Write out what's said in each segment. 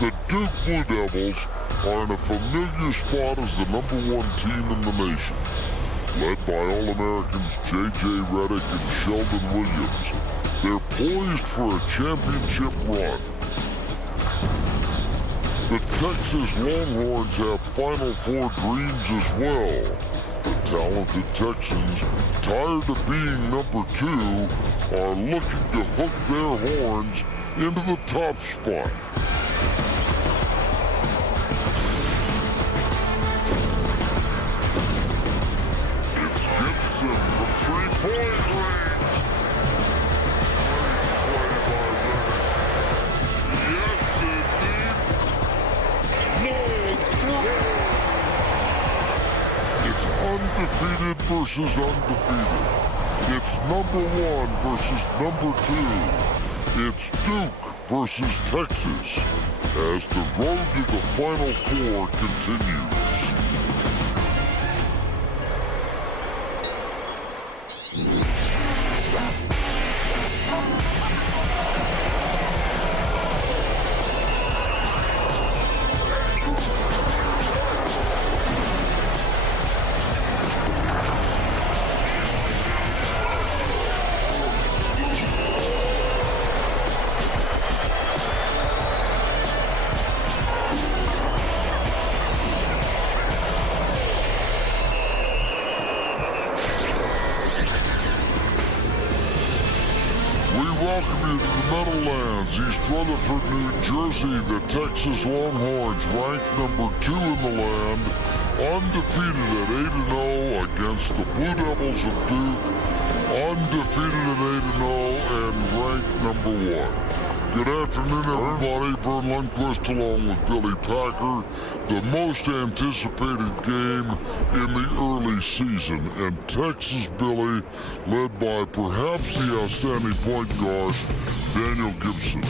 The Duke Blue Devils are in a familiar spot as the #1 team in the nation. Led by All-Americans J.J. Redick and Sheldon Williams, they're poised for a championship run. The Texas Longhorns have Final Four dreams as well. The talented Texans, tired of being #2, are looking to hook their horns into the top spot. It's Gibson from three-point range. Great play by Redick. Yes, indeed. It's undefeated versus undefeated. It's #1 versus #2. It's Duke versus Texas as the road to the Final Four continues. Welcome you to the Meadowlands, East Rutherford, New Jersey. The Texas Longhorns, ranked #2 in the land, undefeated at 8-0 against the Blue Devils of Duke, undefeated at 8-0 and ranked #1. Good afternoon, everybody. Vern Lundquist along with Billy Packer. The most anticipated game in the early season. And Texas, Billy, led by perhaps the outstanding point guard, Daniel Gibson.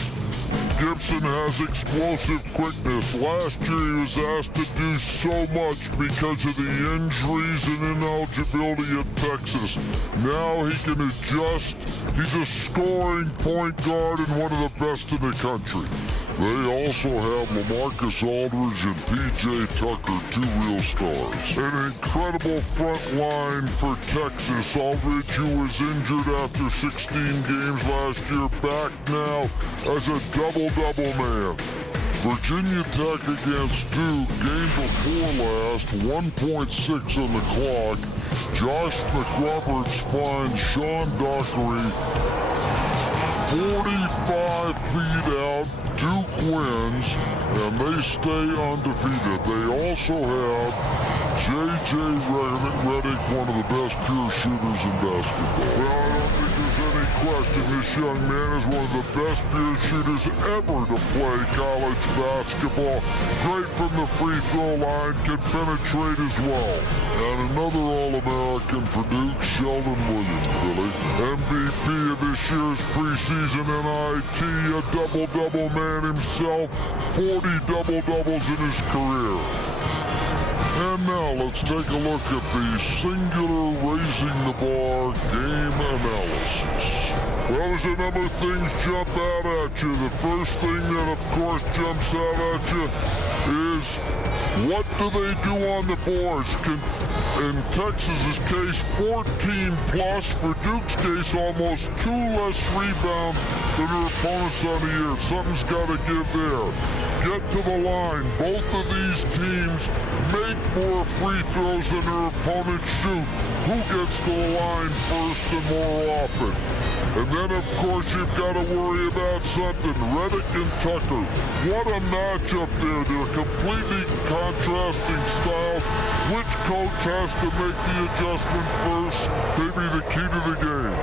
Gibson has explosive quickness. Last year he was asked to do so much because of the injuries and ineligibility at Texas. Now he can adjust. He's a scoring point guard and one of the best in the country. They also have LaMarcus Aldridge and P.J. Tucker, two real stars. An incredible front line for Texas. Aldridge, who was injured after 16 games last year, back now as a double-double man. Virginia Tech against Duke, game before last, 1.6 on the clock. Josh McRoberts finds Sean Dockery 45 feet out. Duke wins, and they stay undefeated. They also have J.J. Redick, one of the best pure shooters in basketball. Well, I don't think there's any question. This young man is one of the best pure shooters ever to play college basketball. Great from the free throw line, can penetrate as well. And another All-American for Duke, Sheldon Williams, Billy. MVP of this year's preseason NIT, a double-double man himself, 40 double-doubles in his career. And now let's take a look at the singular raising the bar game analysis. Well, there's a number of things jump out at you. The first thing that, of course, jumps out at you is what do they do on the boards? In Texas's case, 14 plus. For Duke's case, almost 2 less rebounds than their opponents on the year. Something's got to give there. Get to the line. Both of these teams make more free throws than their opponents shoot. Who gets to the line first and more often? And then, of course, you've got to worry about something. Redick and Tucker. What a matchup there. They're completely contrasting styles. Which coach has to make the adjustment first? Maybe the key to the game.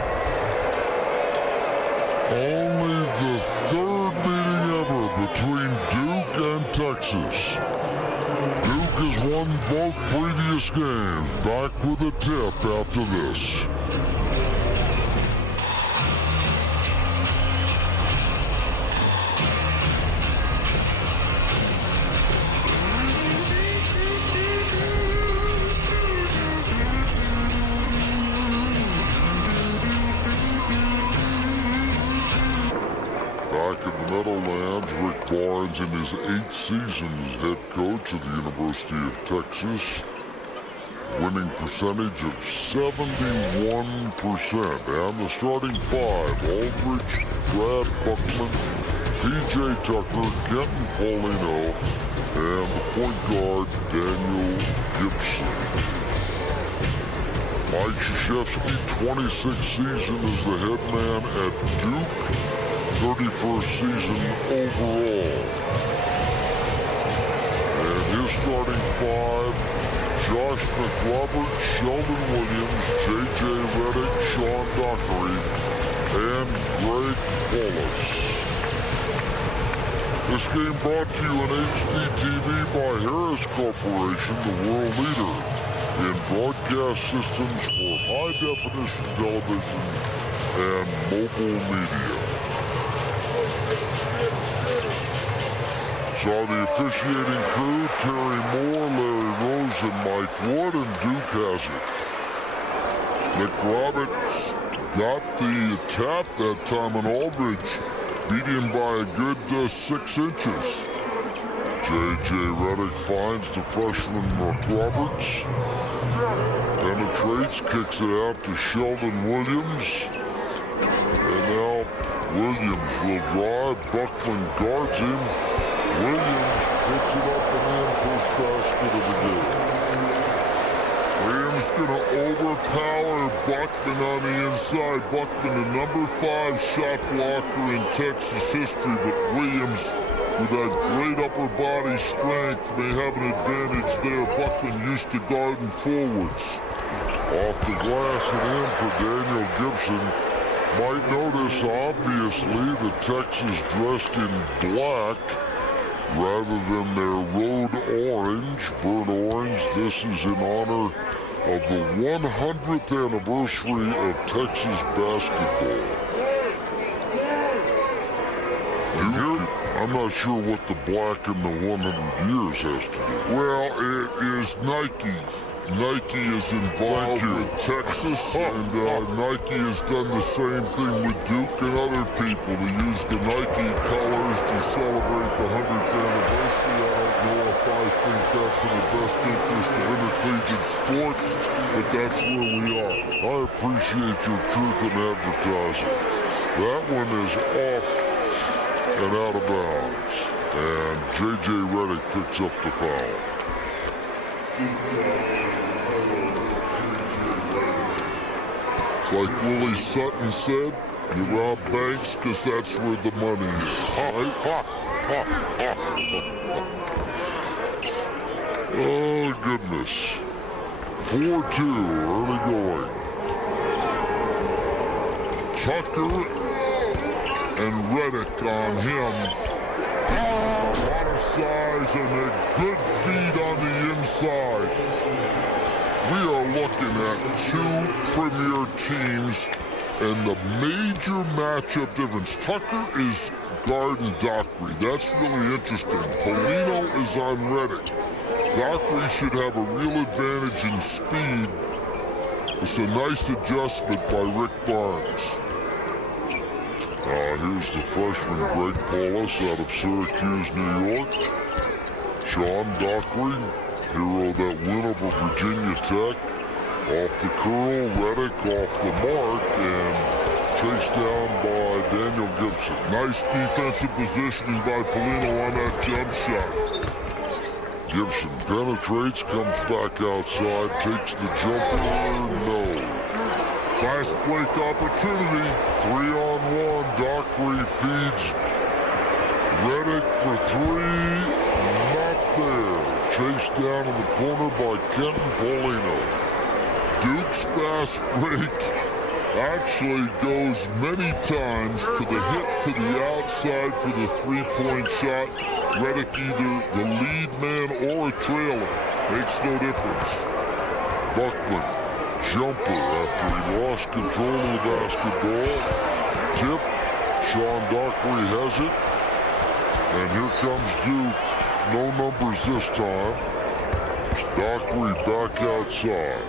Only the third meeting ever between Duke and Texas. Duke has won both previous games. Back with a tip after this. Back in the Meadowlands. Rick Barnes in his 8th season as head coach of the University of Texas. Winning percentage of 71%. And the starting 5, Aldridge, Brad Buckman, P.J. Tucker, Kenton Paulino, and the point guard, Daniel Gibson. Mike Krzyzewski, 26th season as the head man at Duke, 31st season overall. And his starting 5, Josh McRoberts, Sheldon Williams, J.J. Redick, Sean Dockery, and Greg Paulus. This game brought to you in HDTV by Harris Corporation, the world leader in broadcast systems for high-definition television and mobile media. Saw the officiating crew, Terry Moore, Larry Rose, and Mike Wood, and Duke has it. McRoberts got the tap that time, and Aldridge beat him by a good 6 inches. J.J. Redick finds the freshman McRoberts. Penetrates, kicks it out to Sheldon Williams. And now Williams will drive. Buckman guards him. Williams puts it up and in, first basket of the game. Williams gonna overpower Buckman on the inside. Buckman, the number 5 shot blocker in Texas history, but Williams, with that great upper body strength, may have an advantage there. Buckman used to guarding forwards. Off the glass and in for Daniel Gibson. Might notice, obviously, the Texas dressed in black rather than their road orange, burnt orange. This is in honor of the 100th anniversary of Texas basketball. I'm not sure what the black in the 100 years has to do. Well, it is Nike. Nike is involved with Texas, and Nike has done the same thing with Duke and other people to use the Nike colors to celebrate the 100th anniversary. I don't know if I think that's in the best interest of intercollegiate sports, but that's where we are. I appreciate your truth in advertising. That one is off and out of bounds, and J.J. Redick picks up the foul. It's like Willie Sutton said, you rob banks because that's where the money is. Oh, goodness. 4-2, early going. Tucker and Redick on him. A lot of size and a good feed on the inside. We are looking at 2 premier teams and the major matchup difference. Tucker is guarding Dockery. That's really interesting. Paulino is on Redick. Dockery should have a real advantage in speed. It's a nice adjustment by Rick Barnes. Here's the freshman Greg Paulus out of Syracuse, New York. Sean Dockery, hero of that win over Virginia Tech. Off the curl, Redick off the mark, and chased down by Daniel Gibson. Nice defensive positioning by Paulino on that jump shot. Gibson penetrates, comes back outside, takes the jumper, no. Fast break opportunity, 3-on-1, Dockery feeds Redick for 3, not there. Chased down in the corner by Kenton Paulino. Duke's fast break actually goes many times to the hit to the outside for the 3-point shot. Redick either the lead man or a trailer, makes no difference. Buckman. Jumper after he lost control of the basketball. Tip. Sean Dockery has it. And here comes Duke. No numbers this time. Dockery back outside.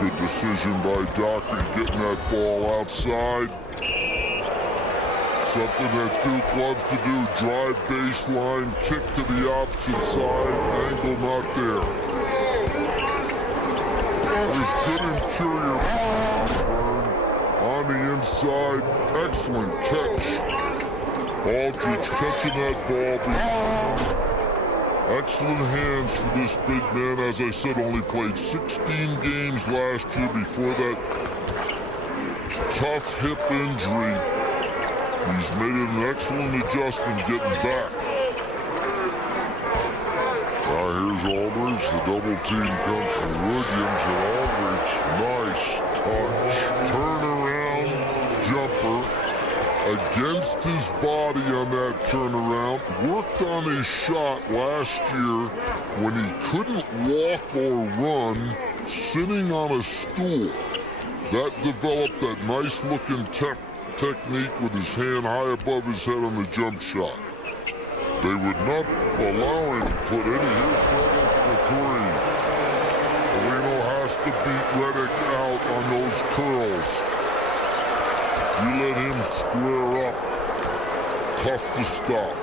Good decision by Dockery getting that ball outside. Something that Duke loves to do. Drive baseline, kick to the opposite side, angle not there. There's good interior on the inside. Excellent catch. Aldridge catching that ball. Excellent hands for this big man. As I said, only played 16 games last year before that tough hip injury. He's made an excellent adjustment getting back. Here's Aldridge. The double team comes from Williams, and Aldridge, nice touch. Turnaround jumper against his body on that turnaround. Worked on his shot last year when he couldn't walk or run, sitting on a stool. That developed that nice-looking technique with his hand high above his head on the jump shot. They would not allow him to put any. Here's Redick for three. Polino has to beat Redick out on those curls. You let him square up. Tough to stop.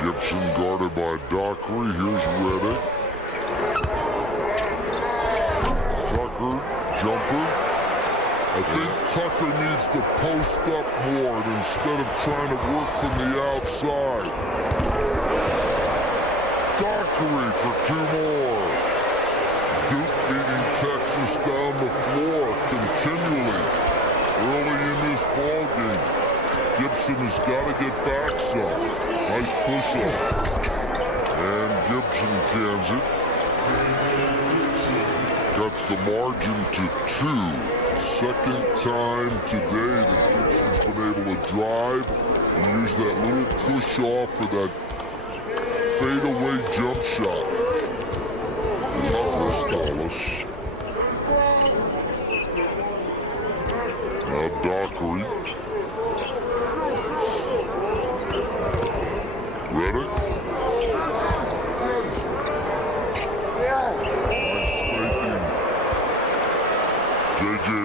Gibson guarded by Dockery. Here's Redick. Tucker, jumper. I think Tucker needs to post up more instead of trying to work from the outside. Dockery for two more. Duke beating Texas down the floor continually early in this ball game. Gibson has got to get back some. Nice push-up. And Gibson cans it. Cuts the margin to 2. Second time today that Gibson's been able to drive and use that little push-off for that fadeaway jump shot. Tougher stylus. Now Dockery. Redick.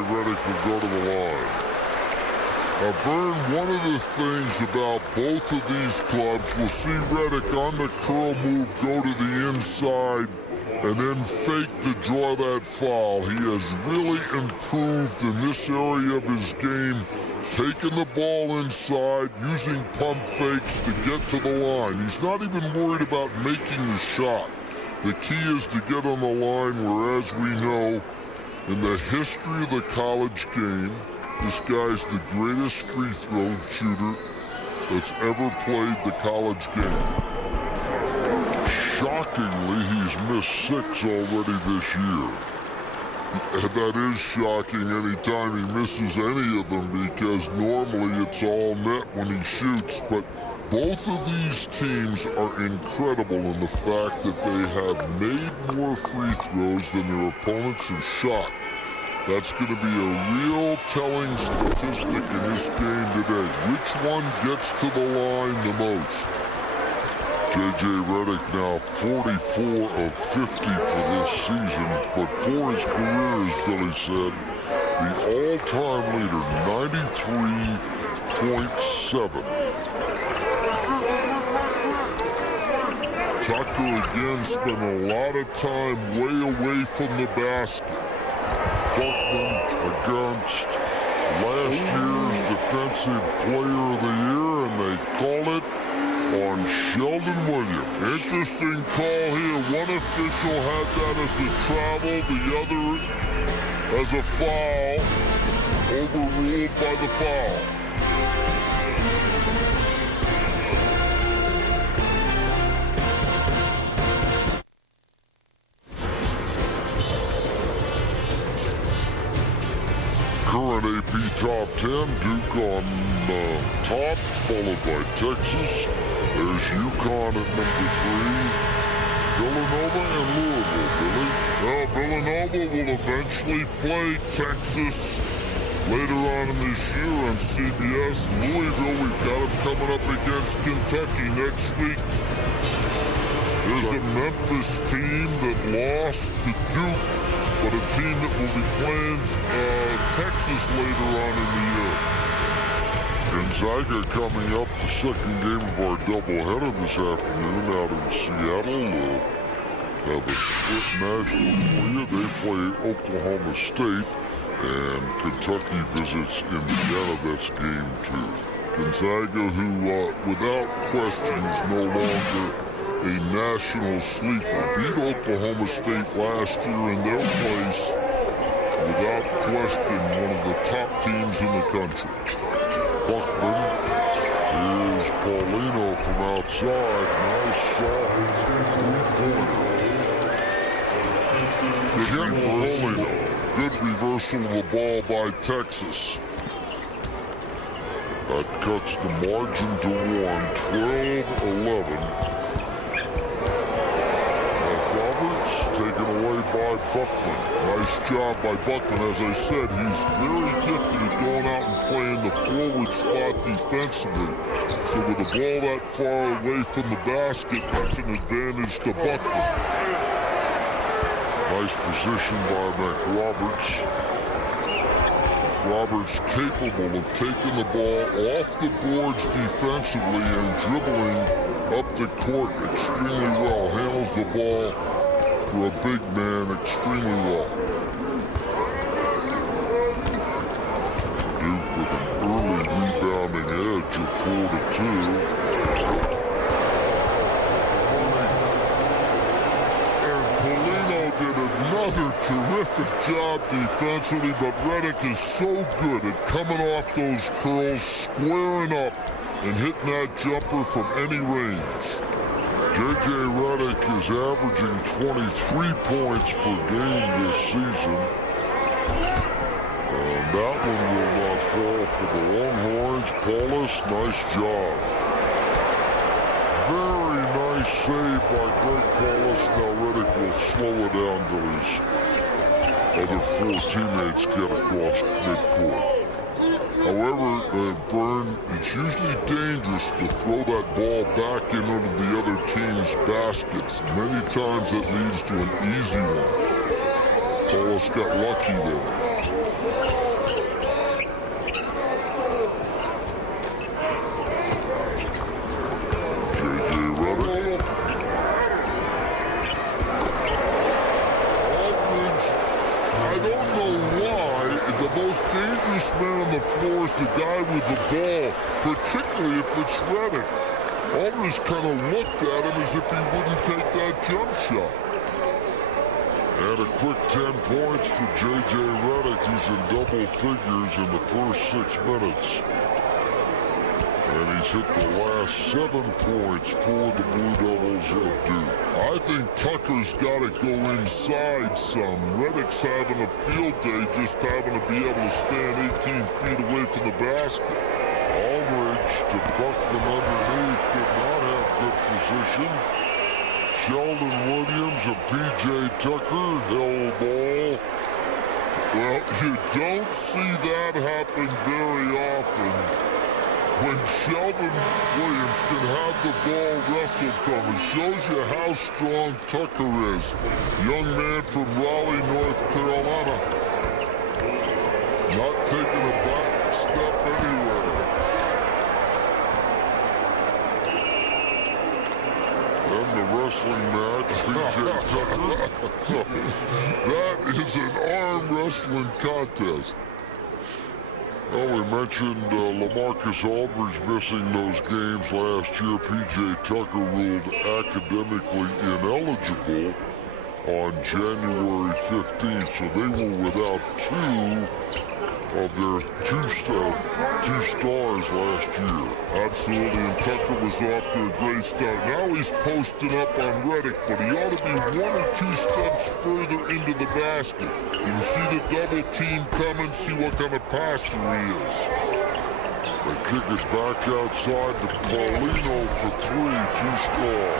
Redick will go to the line. Vern, one of the things about both of these clubs, we'll see Redick on the curl move go to the inside and then fake to draw that foul. He has really improved in this area of his game, taking the ball inside, using pump fakes to get to the line. He's not even worried about making the shot. The key is to get on the line, whereas we know in the history of the college game, this guy's the greatest free throw shooter that's ever played the college game. Shockingly, he's missed 6 already this year. And that is shocking anytime he misses any of them, because normally it's all net when he shoots. But both of these teams are incredible in the fact that they have made more free throws than their opponents have shot. That's going to be a real telling statistic in this game today. Which one gets to the line the most? J.J. Redick now 44 of 50 for this season, but for his career, as Billy said, the all-time leader, 93.7. Tucker again spent a lot of time way away from the basket. Buckman against last year's Defensive Player of the Year, and they call it on Sheldon Williams. Interesting call here. One official had that as a travel, the other as a foul. Overruled by the foul. Current AP top 10, Duke on top, followed by Texas. There's UConn at number 3. Villanova and Louisville, Billy. Well, Villanova will eventually play Texas later on in this year on CBS. Louisville, we've got them coming up against Kentucky next week. There's a Memphis team that lost to Duke, but a team that will be playing Texas later on in the year. Gonzaga coming up, the second game of our doubleheader this afternoon out in Seattle. Have a split match for you. They play Oklahoma State, and Kentucky visits Indiana. That's game 2. Gonzaga, who without question is no longer a national sleeper, beat Oklahoma State last year in their place. Without question, one of the top teams in the country. Buckman, here's Paulino from outside. Nice soft three-pointer. Good reversal. Good reversal of the ball by Texas. That cuts the margin to 1, 12-11. Roberts taken away by Buckman. Nice job by Buckman. As I said, he's very gifted at going out and playing the forward spot defensively. So with the ball that far away from the basket, that's an advantage to Buckman. Nice position by McRoberts. Roberts capable of taking the ball off the boards defensively and dribbling up the court extremely well. Handles the ball for a big man extremely well. Duke with an early rebounding edge of 4-2. Did another terrific job defensively, but Redick is so good at coming off those curls, squaring up, and hitting that jumper from any range. J.J. Redick is averaging 23 points per game this season. And that one will not fall for the Longhorns. Paulus, nice job. Very nice save by Greg Paulus. Now Redick will slow it down till his other 4 teammates get across midcourt. However, Vern, it's usually dangerous to throw that ball back into the other team's baskets. Many times that leads to an easy one. Paulus got lucky there. The most dangerous man on the floor is the guy with the ball, particularly if it's Redick. Aldridge kind of looked at him as if he wouldn't take that jump shot. And a quick 10 points for J.J. Redick. He's in double figures in the first 6 minutes. And he's hit the last 7 points for the Blue Devils of Duke. I think Tucker's got to go inside some. Redick's having a field day, just having to be able to stand 18 feet away from the basket. Aldridge to Buckman underneath, did not have good position. Sheldon Williams and P.J. Tucker, held ball. Well, you don't see that happen very often. When Sheldon Williams can have the ball wrestled from him, shows you how strong Tucker is. Young man from Raleigh, North Carolina. Not taking a back step anywhere. Then the wrestling match, P.J. Tucker. That is an arm wrestling contest. Well, we mentioned LaMarcus Aldridge missing those games last year. P.J. Tucker ruled academically ineligible on January 15th, so they were without 2 of their two stars last year. Absolutely, and Tucker was off to a great start. Now he's posting up on Redick, but he ought to be 1 or 2 steps further into the basket. You can see the double team coming, see what kind of passer he is. They kick it back outside to Paulino for 3, too strong.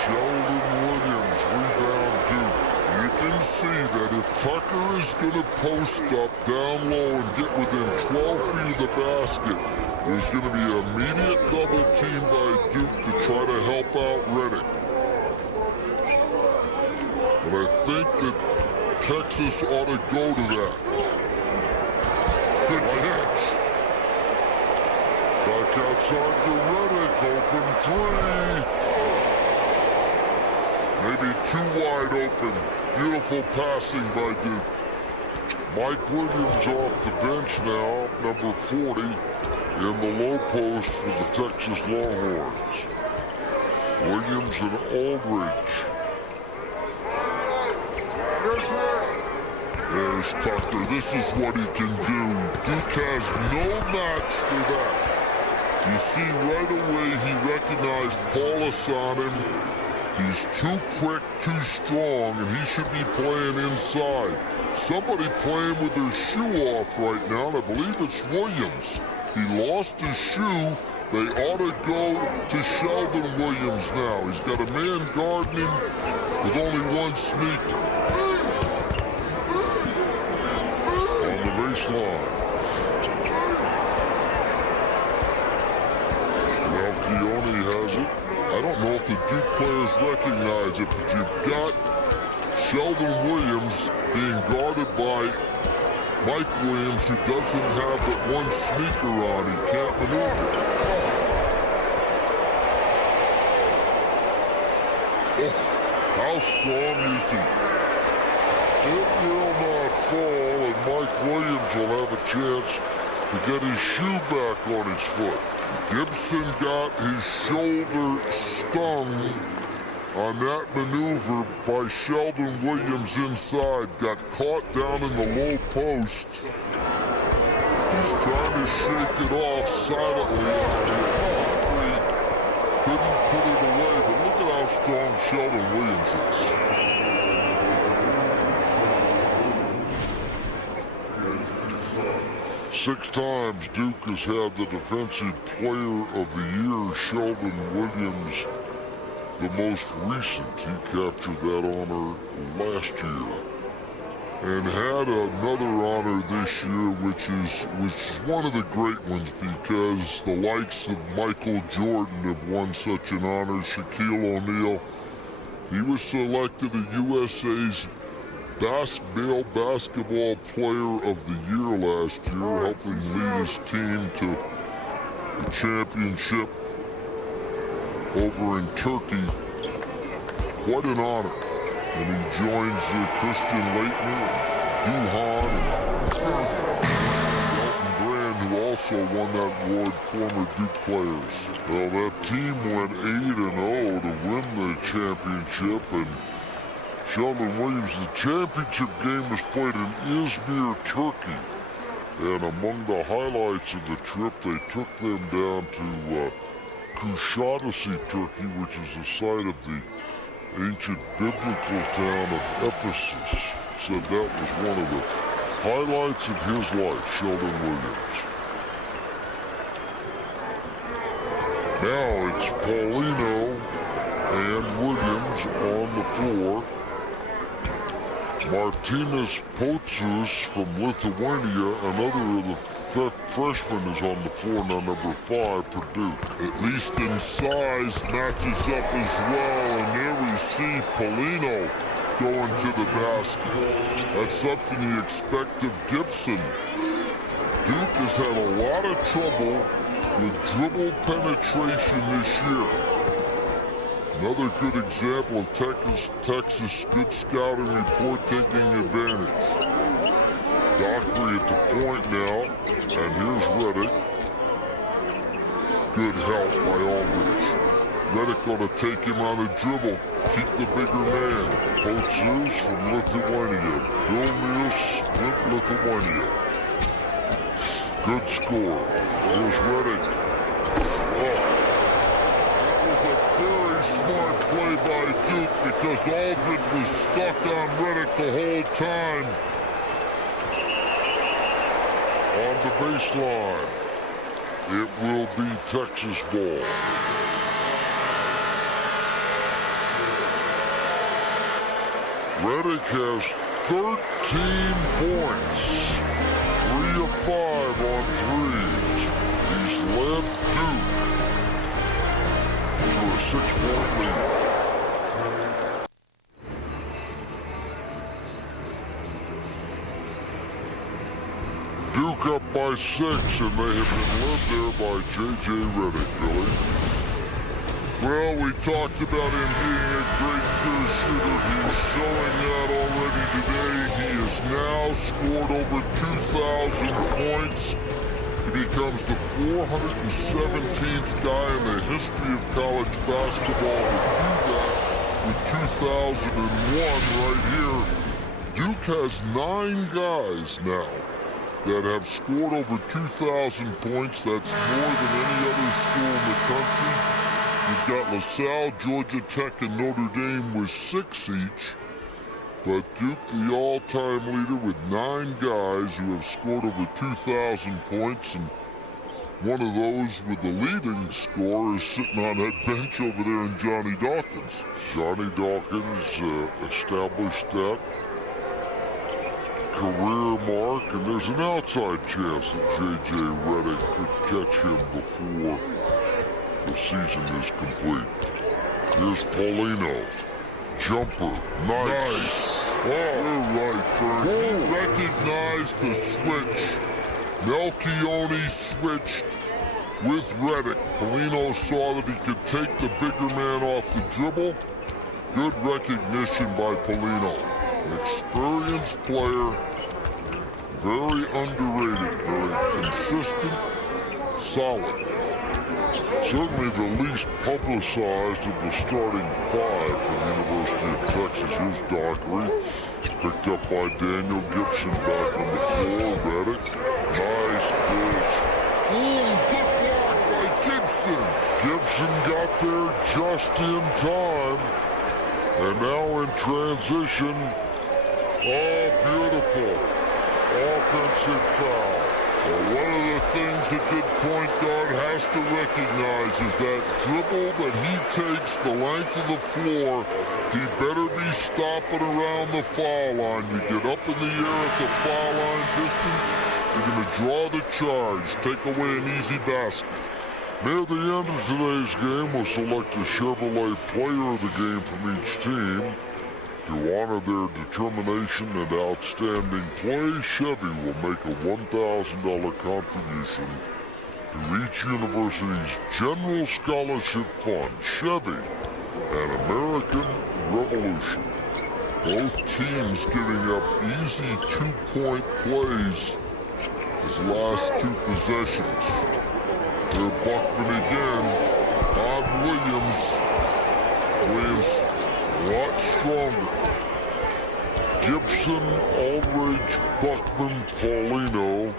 Sheldon Williams, rebound Duke. You can see that if Tucker is going to post up down low and get within 12 feet of the basket, there's going to be an immediate double team by Duke to try to help out Redick. But I think that Texas ought to go to that. Good catch. Redick outside to Redick, open three. Maybe too wide open. Beautiful passing by Duke. Mike Williams off the bench now, number 40, in the low post for the Texas Longhorns. Williams and Aldridge. There's Tucker. This is what he can do. Duke has no match for that. You see right away he recognized Paulus on him. He's too quick, too strong, and he should be playing inside. Somebody playing with their shoe off right now, and I believe it's Williams. He lost his shoe. They ought to go to Sheldon Williams now. He's got a man guarding him with only one sneaker. On the baseline. Malchione has it. I don't know if the Duke players recognize it, but you've got Sheldon Williams being guarded by Mike Williams, who doesn't have but one sneaker on. He can't maneuver. Oh, how strong is he? It will not fall, and Mike Williams will have a chance to get his shoe back on his foot. Gibson got his shoulder stung on that maneuver by Sheldon Williams inside. Got caught down in the low post. He's trying to shake it off silently out here. Couldn't put it away, but look at how strong Sheldon Williams is. 6 times Duke has had the Defensive Player of the Year, Sheldon Williams, the most recent. He captured that honor last year. And had another honor this year, which is one of the great ones, because the likes of Michael Jordan have won such an honor. Shaquille O'Neal, he was selected the USA's Male Basketball Player of the Year last year, helping lead his team to the championship over in Turkey. Quite an honor. And he joins Christian Laettner, Duhon, and Elton Brand, who also won that award, former Duke players. Well, that team went 8-0 to win the championship, and Sheldon Williams, the championship game was played in Izmir, Turkey. And among the highlights of the trip, they took them down to Kuşadası, Turkey, which is the site of the ancient biblical town of Ephesus. Said that was one of the highlights of his life, Sheldon Williams. Now it's Paulino and Williams on the floor. Martynas Pocius from Lithuania, another of the freshmen, is on the floor now, number 5 for Duke. At least in size, matches up as well, and there we see Paulino going to the basket. That's something you expect of Gibson. Duke has had a lot of trouble with dribble penetration this year. Another good example of Texas good scouting report taking advantage. Dockery at the point now, and here's Redick. Good help by Aldridge. Redick going to take him on the dribble, keep the bigger man. Pocius from Lithuania. Vilnius, Lithuania. Good score. Here's Redick. A very smart play by Duke, because Aldridge was stuck on Redick the whole time. On the baseline, it will be Texas ball. Redick has 13 points, 3 of 5 on threes. He's led Duke to a 6-point lead. Duke up by 6, and they have been led there by J.J. Redick, Billy. Well, we talked about him being a great pure shooter. He's showing that already today. He has now scored over 2,000 points. He becomes the 417th guy in the history of college basketball to do that with 2001 right here. Duke has 9 guys now that have scored over 2,000 points. That's more than any other school in the country. You've got LaSalle, Georgia Tech, and Notre Dame with 6 each. But Duke, the all-time leader with 9 guys who have scored over 2,000 points. And one of those with the leading scorer is sitting on that bench over there in Johnny Dawkins. Johnny Dawkins established that career mark, and there's an outside chance that J.J. Redick could catch him before the season is complete. Here's Paulino. Jumper. Nice. Oh, you're right, Fern. He recognized the switch. Melchione switched with Redick. Paulino saw that he could take the bigger man off the dribble. Good recognition by Paulino. An experienced player, very underrated, very consistent, solid. Certainly the least publicized of the starting 5 from the University of Texas. Here's Dockery, picked up by Daniel Gibson back on the floor. Redick, nice dish. Ooh, good block by Gibson. Gibson got there just in time. And now in transition, oh, beautiful. Offensive foul. Well, one of the things a good point guard has to recognize is that dribble that he takes the length of the floor, he better be stopping around the foul line. You get up in the air at the foul line distance, you're going to draw the charge, take away an easy basket. Near the end of today's game, we'll select a Chevrolet player of the game from each team. To honor their determination and outstanding play, Chevy will make a $1,000 contribution to each university's General Scholarship Fund. Chevy, an American revolution. Both teams giving up easy 2-point plays his last 2 possessions. Here Buckman again. Todd Williams. Williams a lot stronger. Gibson, Aldridge, Buckman, Paulino,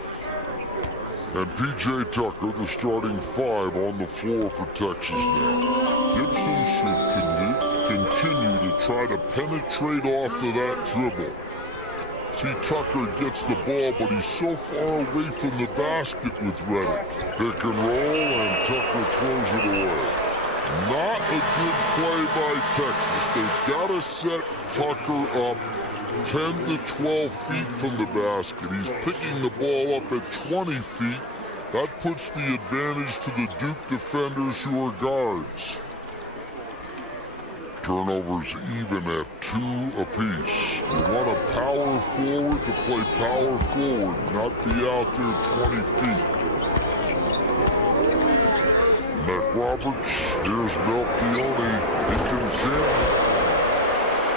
and P.J. Tucker, the starting 5 on the floor for Texas now. Gibson should continue to try to penetrate off of that dribble. See, Tucker gets the ball, but he's so far away from the basket with Redick. Pick and roll, and Tucker throws it away. Not a good play by Texas. They've got to set Tucker up 10 to 12 feet from the basket. He's picking the ball up at 20 feet. That puts the advantage to the Duke defenders who are guards. Turnovers even at 2 apiece. You want a power forward to play power forward, not be out there 20 feet. McRoberts, here's Melchione. He can jam.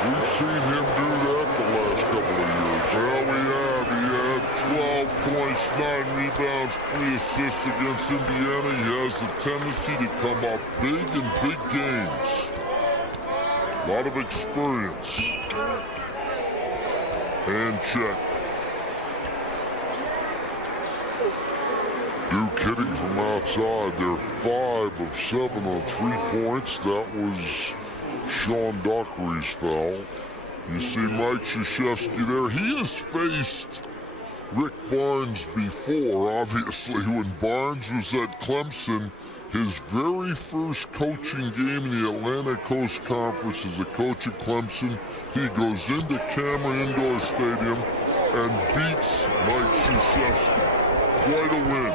We've seen him do that the last couple of years. Well, we have. He had 12 points, 9 rebounds, 3 assists against Indiana. He has the tendency to come up big in big games. A lot of experience. Hand check. Duke hitting from outside. They're 5 of 7 on 3 points. That was Sean Dockery's foul. You see Mike Krzyzewski there. He has faced Rick Barnes before, obviously, when Barnes was at Clemson. His very first coaching game in the Atlantic Coast Conference as a coach at Clemson, he goes into Cameron Indoor Stadium and beats Mike Krzyzewski. Quite a win.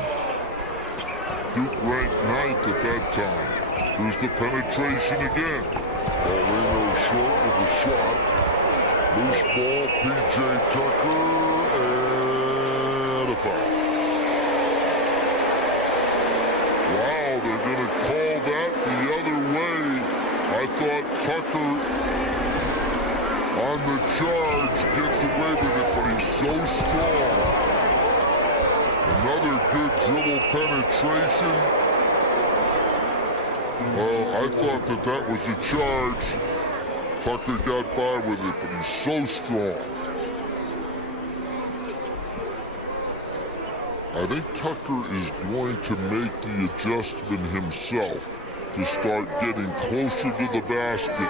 Duke ranked 9th at that time. Here's the penetration again. Paulino short with the shot. Loose ball, P.J. Tucker, and a foul. Wow, they're going to call that the other way. I thought Tucker on the charge gets away with it, but he's so strong. Another good dribble penetration. I thought that was a charge. Tucker got by with it, but he's so strong. I think Tucker is going to make the adjustment himself to start getting closer to the basket,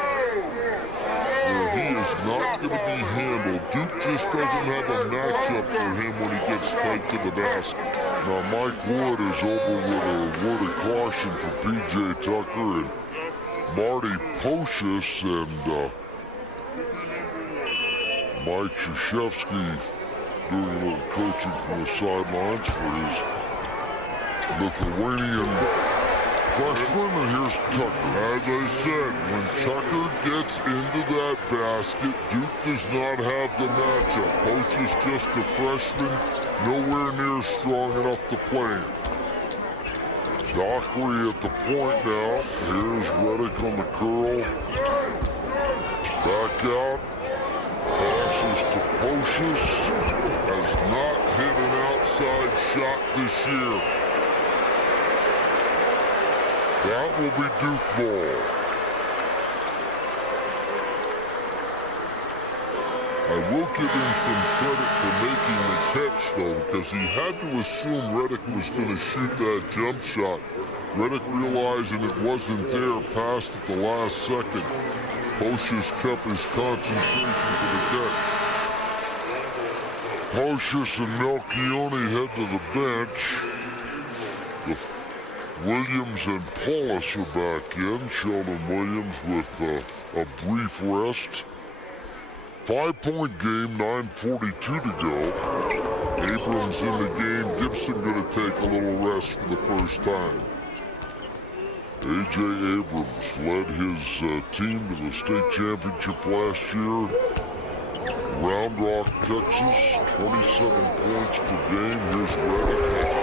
where he is not going to be handled. Duke just doesn't have a matchup for him when he gets tight to the basket. Now Mike Wood is over with a word of caution for P.J. Tucker and Marty Pocious, and Mike Krzyzewski doing a little coaching from the sidelines for his Lithuanian freshman. And here's Tucker. As I said, when Tucker gets into that basket, Duke does not have the matchup. Pocious just a freshman, nowhere near strong enough to play him. Dockery at the point now. Here's Redick on the curl. Back out. Passes to Pocious. Has not hit an outside shot this year. That will be Duke ball. I will give him some credit for making the catch, though, because he had to assume Redick was going to shoot that jump shot. Redick, realizing it wasn't there, passed at the last second. Pocious kept his concentration for the catch. Pocious and Melchione head to the bench. Williams and Paulus are back in. Sheldon Williams with a brief rest. 5-point game, 9:42 to go. Abrams in the game. Gibson going to take a little rest for the first time. A.J. Abrams led his team to the state championship last year. Round Rock, Texas, 27 points per game. Here's Redick again.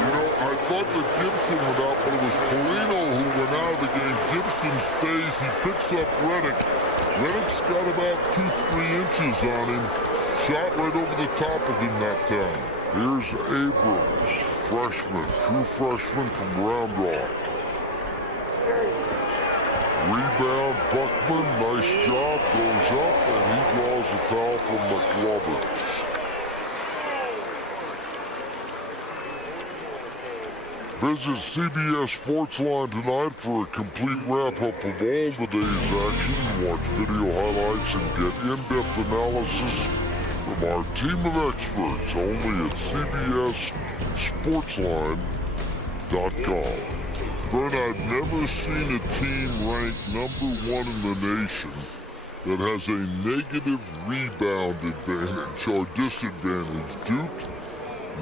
You know, I thought that Gibson went out, but it was Polino who went out of the game. Gibson stays. He picks up Redick. Redick's got about 2-3 inches on him. Shot right over the top of him that time. Here's Abrams, freshman, true freshman from Round Rock. Rebound, Buckman, nice job, goes up, and he draws a foul from McRoberts. Visit CBS Sportsline tonight for a complete wrap-up of all the day's action. Watch video highlights and get in-depth analysis from our team of experts only at CBSSportsline.com. Friend, I've never seen a team ranked #1 in the nation that has a negative rebound advantage or disadvantage. Duke,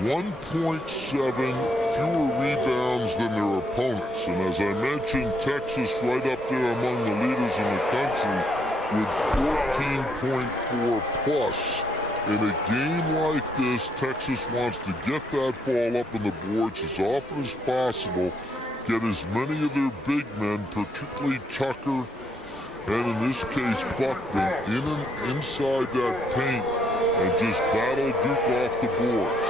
1.7 fewer rebounds than their opponents. And as I mentioned, Texas right up there among the leaders in the country with 14.4 plus. In a game like this, Texas wants to get that ball up on the boards as often as possible, get as many of their big men, particularly Tucker, and in this case Buckman, inside that paint and just battle Duke off the boards.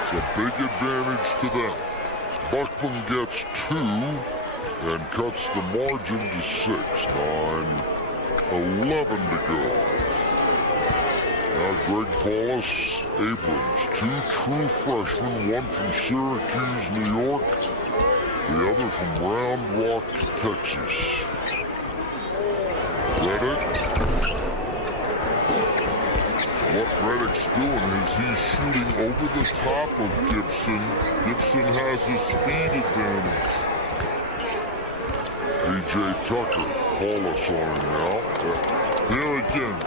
It's a big advantage to them. Buckman gets 2 and cuts the margin to 6. 9-11 to go. Now Greg Paulus, Abrams, 2 true freshmen, one from Syracuse, New York, the other from Round Rock, Texas. Redick. What Redick's doing is he's shooting over the top of Gibson. Gibson has a speed advantage. P.J. Tucker, Paulus on him now. There again,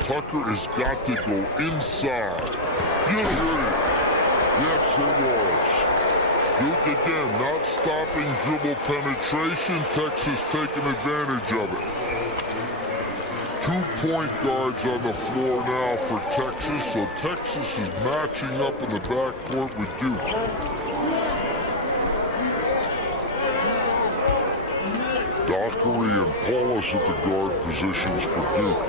Tucker has got to go inside. Yes, it was. Duke again, not stopping dribble penetration. Texas taking advantage of it. 2 point guards on the floor now for Texas, so Texas is matching up in the backcourt with Duke. Dockery and Paulus at the guard positions for Duke.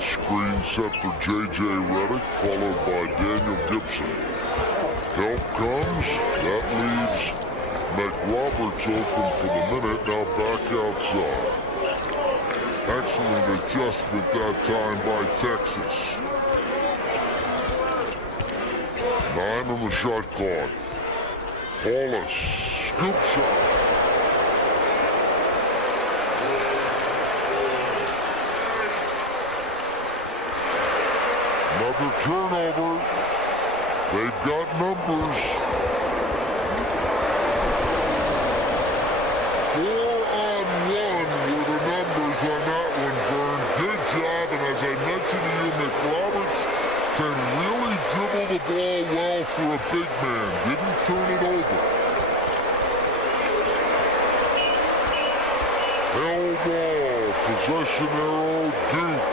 Screen set for J.J. Redick, followed by Daniel Gibson. Help comes. That leaves McRoberts open for the minute, now back outside. Excellent adjustment that time by Texas. 9 on the shot clock. Paulus, scoop shot. Another turnover. They've got numbers. 4-on-1 were the numbers on that one, Vern. Good job, and as I mentioned to you, McRoberts can really dribble the ball well for a big man. Didn't turn it over. Hell ball, possession arrow, Duke.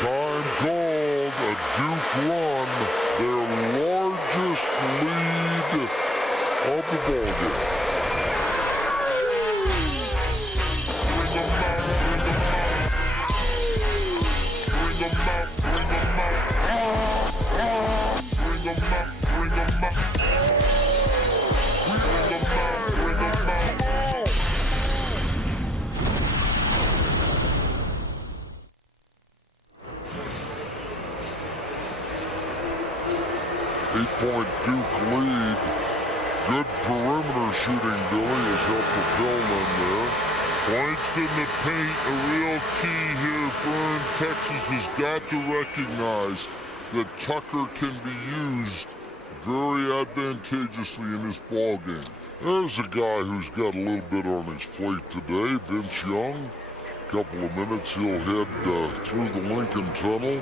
Time called, a Duke run, their largest lead of the ballgame. Bring them out, bring them out. Bring them out, bring them out. Bring them out, bring them out. Bring them out, bring them out. 8-point Duke lead. Good perimeter shooting, Billy, has helped propel them there. Points in the paint, a real key here, Vern. Texas has got to recognize that Tucker can be used very advantageously in this ball game. There's a guy who's got a little bit on his plate today, Vince Young. Couple of minutes, he'll head through the Lincoln Tunnel,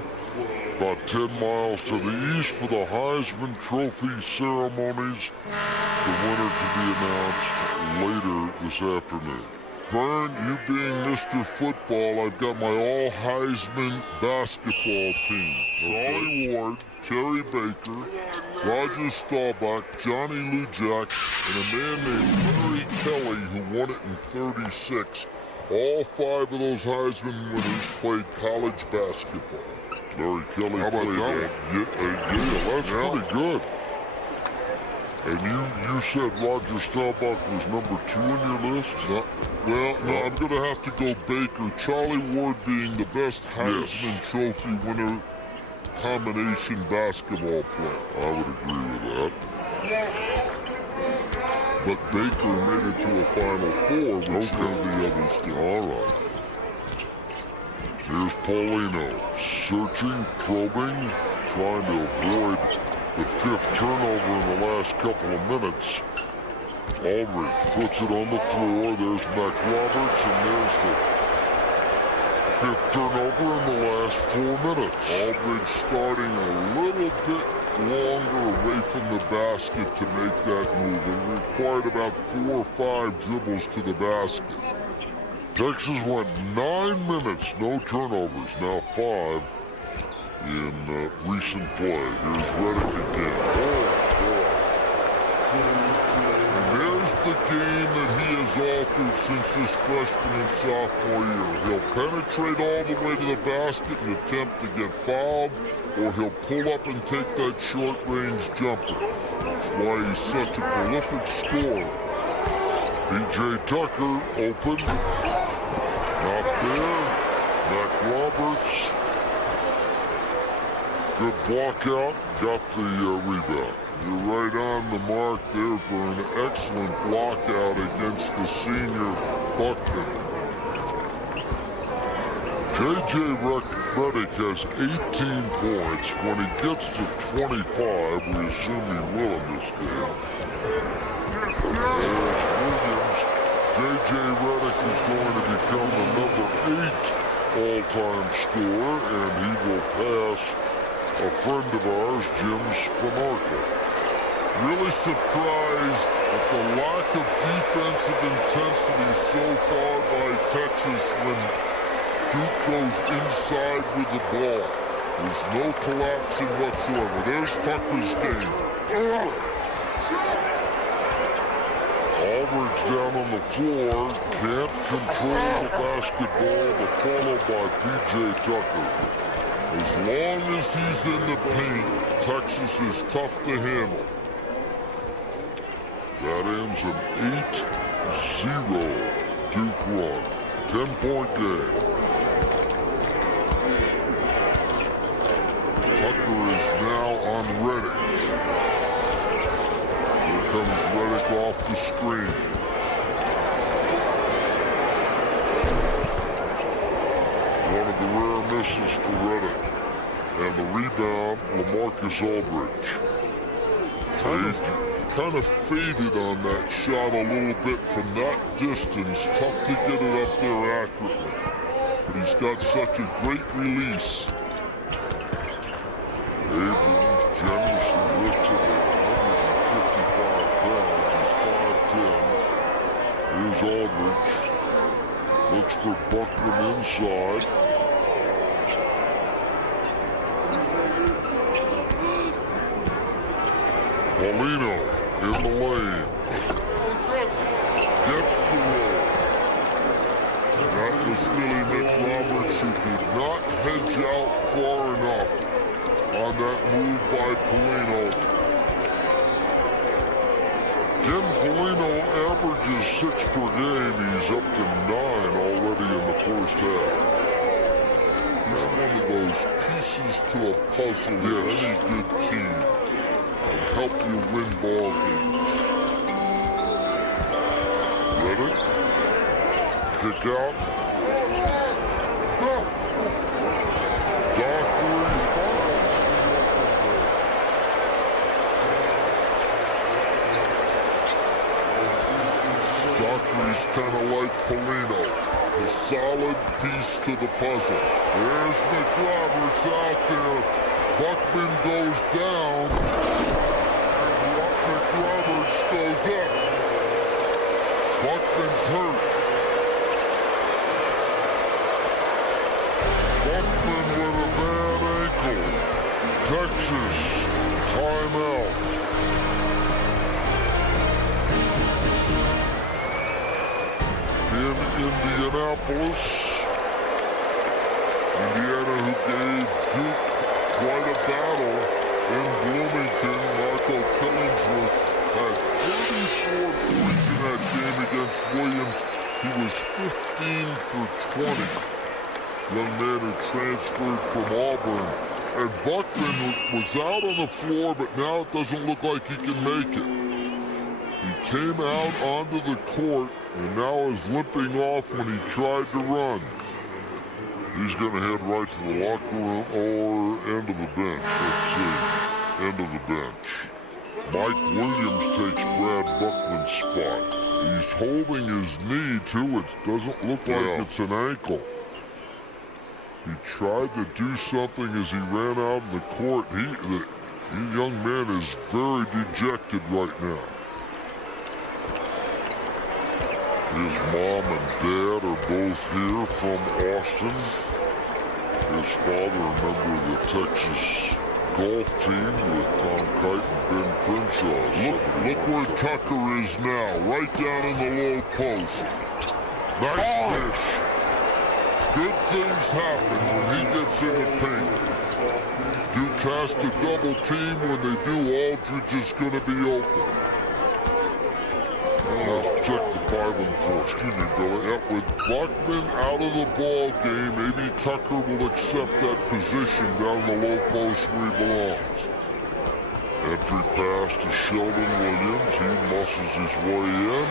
about 10 miles to the east for the Heisman Trophy ceremonies. The winner to be announced later this afternoon. Vern, you being Mr. Football, I've got my all-Heisman basketball team. Charlie Ward, Terry Baker, Roger Staubach, Johnny Lujack, and a man named Larry Kelly who won it in '36. All 5 of those Heisman winners played college basketball. Larry Kelly played that. Yeah, that's pretty good. And you said Roger Staubach was number 2 on your list? Well, no, I'm going to have to go Baker. Charlie Ward being the best Heisman Trophy winner combination basketball player. I would agree with that. But Baker made it to a Final Four, which none of the others did. All right. Here's Paulino, searching, probing, trying to avoid the 5th turnover in the last couple of minutes. Aldridge puts it on the floor. There's McRoberts, and there's the 5th turnover in the last 4 minutes. Aldridge starting a little bit longer away from the basket to make that move. It required about 4 or 5 dribbles to the basket. Texas went 9 minutes, no turnovers, now 5 in recent play. Here's Redick again. Oh, boy. And there's the game that he has altered since his freshman and sophomore year. He'll penetrate all the way to the basket and attempt to get fouled, or he'll pull up and take that short-range jumper. That's why he's such a prolific scorer. P.J. Tucker open. Not there. McRoberts. Good block out. Got the rebound. You're right on the mark there for an excellent block out against the senior Buckman. J.J. Redick has 18 points. When he gets to 25, we assume he will in this game. There's Williams. J.J. Redick is going to become the number 8 all-time scorer, and he will pass a friend of ours, Jim Spanarkel. Really surprised at the lack of defensive intensity so far by Texas when Duke goes inside with the ball. There's no collapsing whatsoever. There's Tucker's game. Aldridge down on the floor, can't control the basketball, but followed by P.J. Tucker. As long as he's in the paint, Texas is tough to handle. That ends an 8-0 Duke run. 10-point game. Tucker is now on Redick. Here comes Redick off the screen. One of the rare misses for Redick. And the rebound, LaMarcus Aldridge. Kind of faded on that shot a little bit from that distance. Tough to get it up there accurately. But he's got such a great release. Abrams generously lifted at 155 pounds. He's 5'10". Here's Aldridge. Looks for Buckman inside. Paulino in the lane. Gets the roll. And that was really McRoberts, who did not hedge out far enough on that move by Paulino. Again, Paulino averages 6 per game. He's up to 9 already in the first half. He's one of those pieces to a puzzle of any good team. Help you win ball games. Redick. Kick out. Dockery's kind of like Paulino. A solid piece to the puzzle. There's McRoberts out there. Buckman goes down. McRoberts goes up. Buckman's hurt. Buckman with a bad ankle. Texas, timeout. In Indianapolis, Indiana, who gave Duke quite a battle in Bloomington. Marco Killingsworth had 34 points in that game against Williams. He was 15 for 20. Young man who transferred from Auburn. And Buckman was out on the floor, but now it doesn't look like he can make it. He came out onto the court and now is limping off when he tried to run. He's going to head right to the locker room or end of the bench. Let's see. End of the bench. Mike Williams takes Brad Buckman's spot. He's holding his knee, too. It doesn't look like it's an ankle. He tried to do something as he ran out in the court. The young man is very dejected right now. His mom and dad are both here from Austin. His father, a member of the Texas golf team with Tom Kite and Ben Crenshaw. Look where Tucker is now, right down in the low post. Nice fish. Good things happen when he gets in the paint. Duke has to double team. When they do, Aldridge is going to be open. Let's check the 5 and 4. Excuse me, Billy. Yep, with Buckman out of the ball game, maybe Tucker will accept that position down the low post where he belongs. Entry pass to Sheldon Williams. He muscles his way in.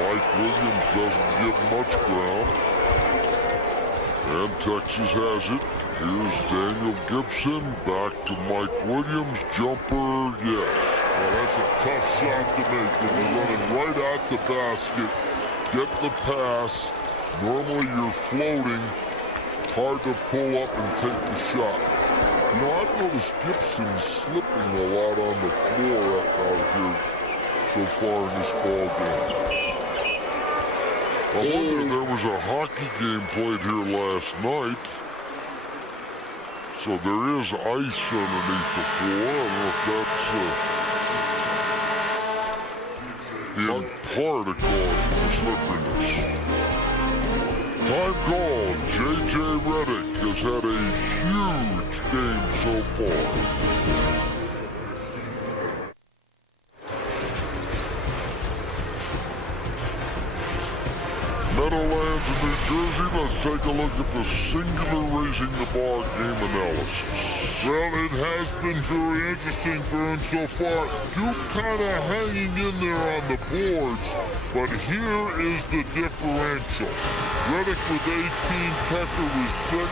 Mike Williams doesn't give much ground. And Texas has it. Here's Daniel Gibson. Back to Mike Williams. Jumper, yes. Well, that's a tough shot to make when you're running right at the basket. Get the pass. Normally you're floating. Hard to pull up and take the shot. You know, I've noticed Gibson slipping a lot on the floor out here so far in this ball game. I wonder if there was a hockey game played here last night. So there is ice underneath the floor. I don't know if that's in part a cause for the slipperiness. Time called. J.J. Redick has had a huge game so far. Meadowlands in New Jersey, let's take a look at the singular raising the bar game analysis. Well, it has been very interesting, Vern, so far. Duke kind of hanging in there on the boards, but here is the differential. Redick with 18, Tucker with 6.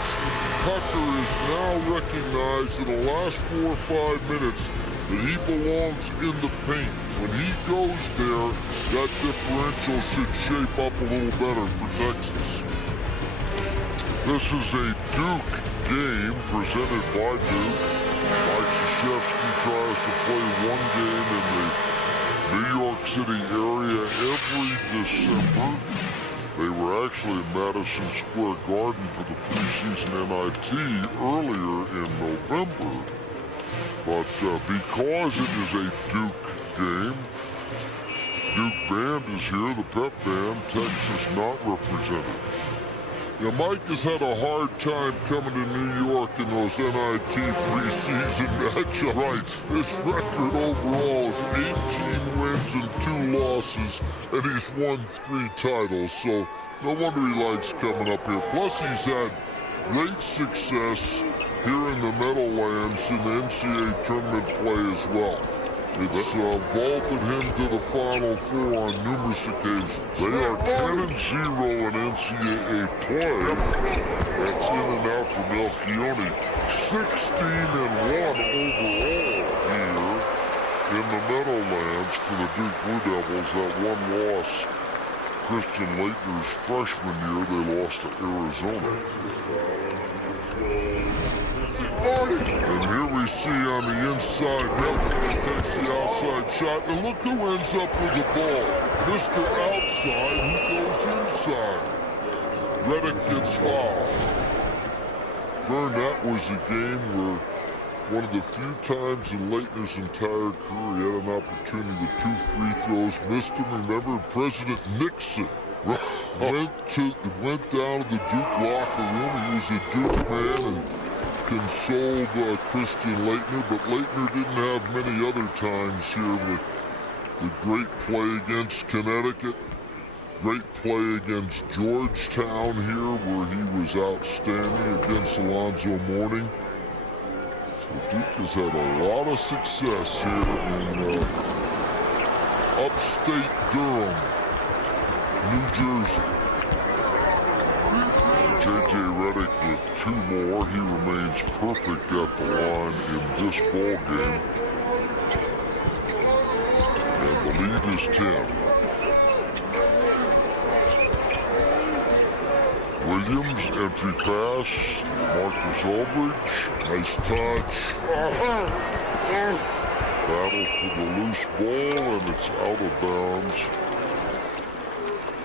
Tucker is now recognized in the last 4 or 5 minutes that he belongs in the paint. When he goes there, that differential should shape up a little better for Texas. This is a Duke game presented by Duke. Mike Krzyzewski tries to play one game in the New York City area every December. They were actually in Madison Square Garden for the preseason NIT earlier in November. But because it is a Duke game, Duke band is here, the pep band, Texas not represented. Yeah, Mike has had a hard time coming to New York in those NIT preseason matchups. Right. His record overall is 18 wins and 2 losses, and he's won 3 titles, so no wonder he likes coming up here. Plus, he's had great success here in the Meadowlands in the NCAA tournament play as well. It's vaulted him to the Final Four on numerous occasions. They are 10-0 in NCAA play. That's in and out for Melchione. 16-1 overall here in the Meadowlands for the Duke Blue Devils. That one loss, Christian Leitner's freshman year, they lost to Arizona. And here we see on the inside, Melchione takes the outside shot, and look who ends up with the ball. Mr. Outside, who goes inside. Redick gets fouled. Vern, that was a game where one of the few times in Leitner's entire career he had an opportunity with 2 free throws, missed them. Remember, President Nixon went down to the Duke locker room. He was a Duke man and consoled Christian Leitner, but Leitner didn't have many other times here with the great play against Connecticut, great play against Georgetown here where he was outstanding against Alonzo Mourning. So Duke has had a lot of success here in upstate Durham, New Jersey. J.J. Redick with 2 more. He remains perfect at the line in this ball game. And the lead is 10. Williams, entry pass. Marcus Aldridge. Nice touch. Battle for the loose ball, and it's out of bounds.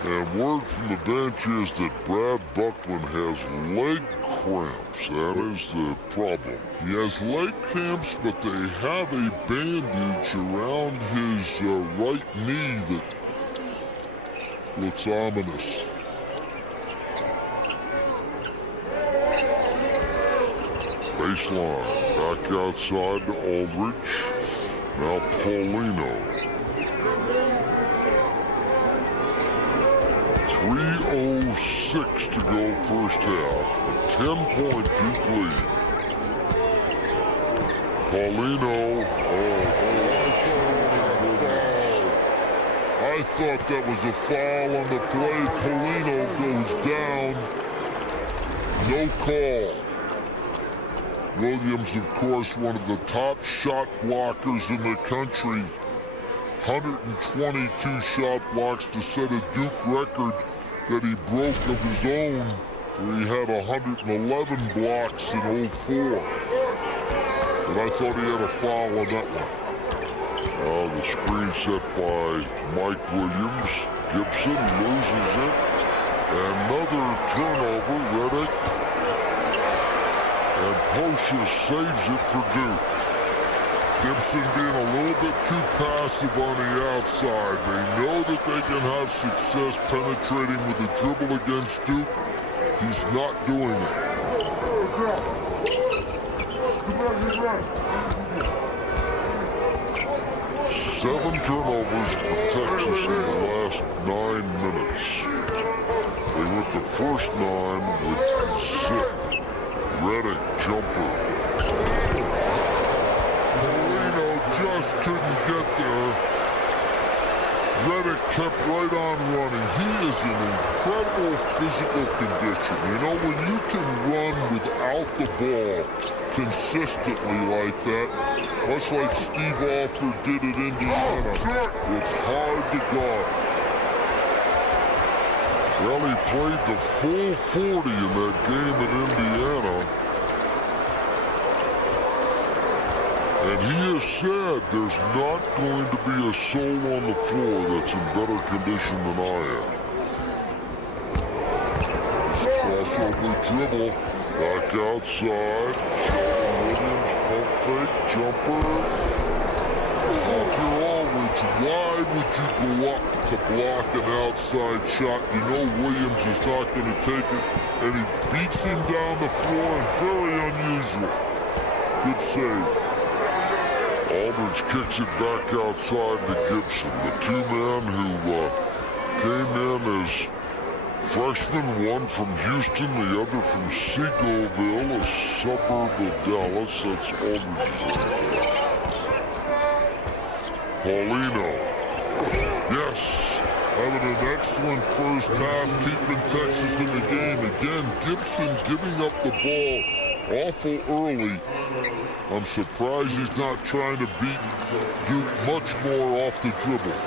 And word from the bench is that Brad Buckland has leg cramps. That is the problem. He has leg cramps, but they have a bandage around his right knee that looks ominous. Baseline. Back outside to Aldridge. Now Paulino. 3:06 to go first half. A 10-point Duke lead. Paulino. I thought that was a foul on the play. Paulino goes down. No call. Williams, of course, one of the top shot blockers in the country. 122 shot blocks to set a Duke record that he broke of his own, where he had 111 blocks in 04. but I thought he had a foul on that one. The screen set by Mike Williams. Gibson loses it. Another turnover, Redick. And Pocious saves it for Duke. Gibson being a little bit too passive on the outside. They know that they can have success penetrating with the dribble against Duke. He's not doing it. 7 turnovers for Texas in the last 9 minutes. They went the first 9 with zip. Redick jumper. Molino just couldn't get there. Redick kept right on running. He is in incredible physical condition. You know, when you can run without the ball consistently like that, much like Steve Alford did at Indiana, it's hard to guard. Well, he played the full 40 in that game at Indiana. And he has said there's not going to be a soul on the floor that's in better condition than I am. Crossover dribble, back outside. Williams, pump fake, jumper. If you're Aldridge, why would you go up to block an outside shot? You know Williams is not going to take it, and he beats him down the floor, and very unusual. Good save. Aldridge kicks it back outside to Gibson. The two men who came in as freshmen, one from Houston, the other from Seagoville, a suburb of Dallas. That's Aldridge's. Paulino. Yes, having an excellent first half, keeping Texas in the game. Again, Gibson giving up the ball awful early. I'm surprised he's not trying to beat Duke much more off the dribble.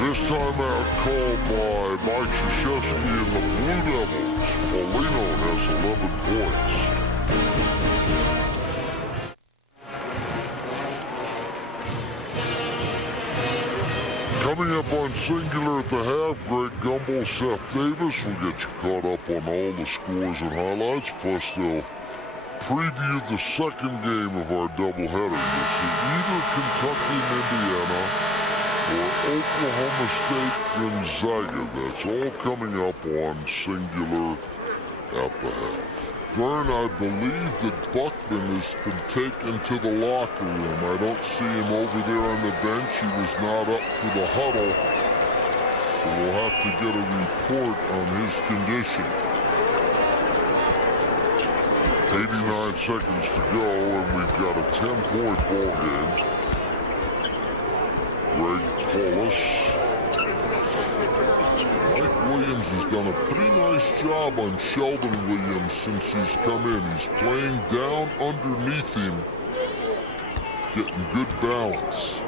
This timeout called by Mike Krzyzewski and the Blue Devils. Paulino has 11 points. Coming up on Singular at the half, Greg Gumbel, Seth Davis will get you caught up on all the scores and highlights. Plus, they'll preview the second game of our doubleheader. You'll see either Kentucky and Indiana or Oklahoma State Gonzaga. That's all coming up on Singular at the half. Vern, I believe that Buckman has been taken to the locker room. I don't see him over there on the bench. He was not up for the huddle. So we'll have to get a report on his condition. 89 seconds to go, and we've got a 10-point ball game. Greg Paulus. Mike Williams has done a pretty nice job on Sheldon Williams since he's come in. He's playing down underneath him, getting good balance.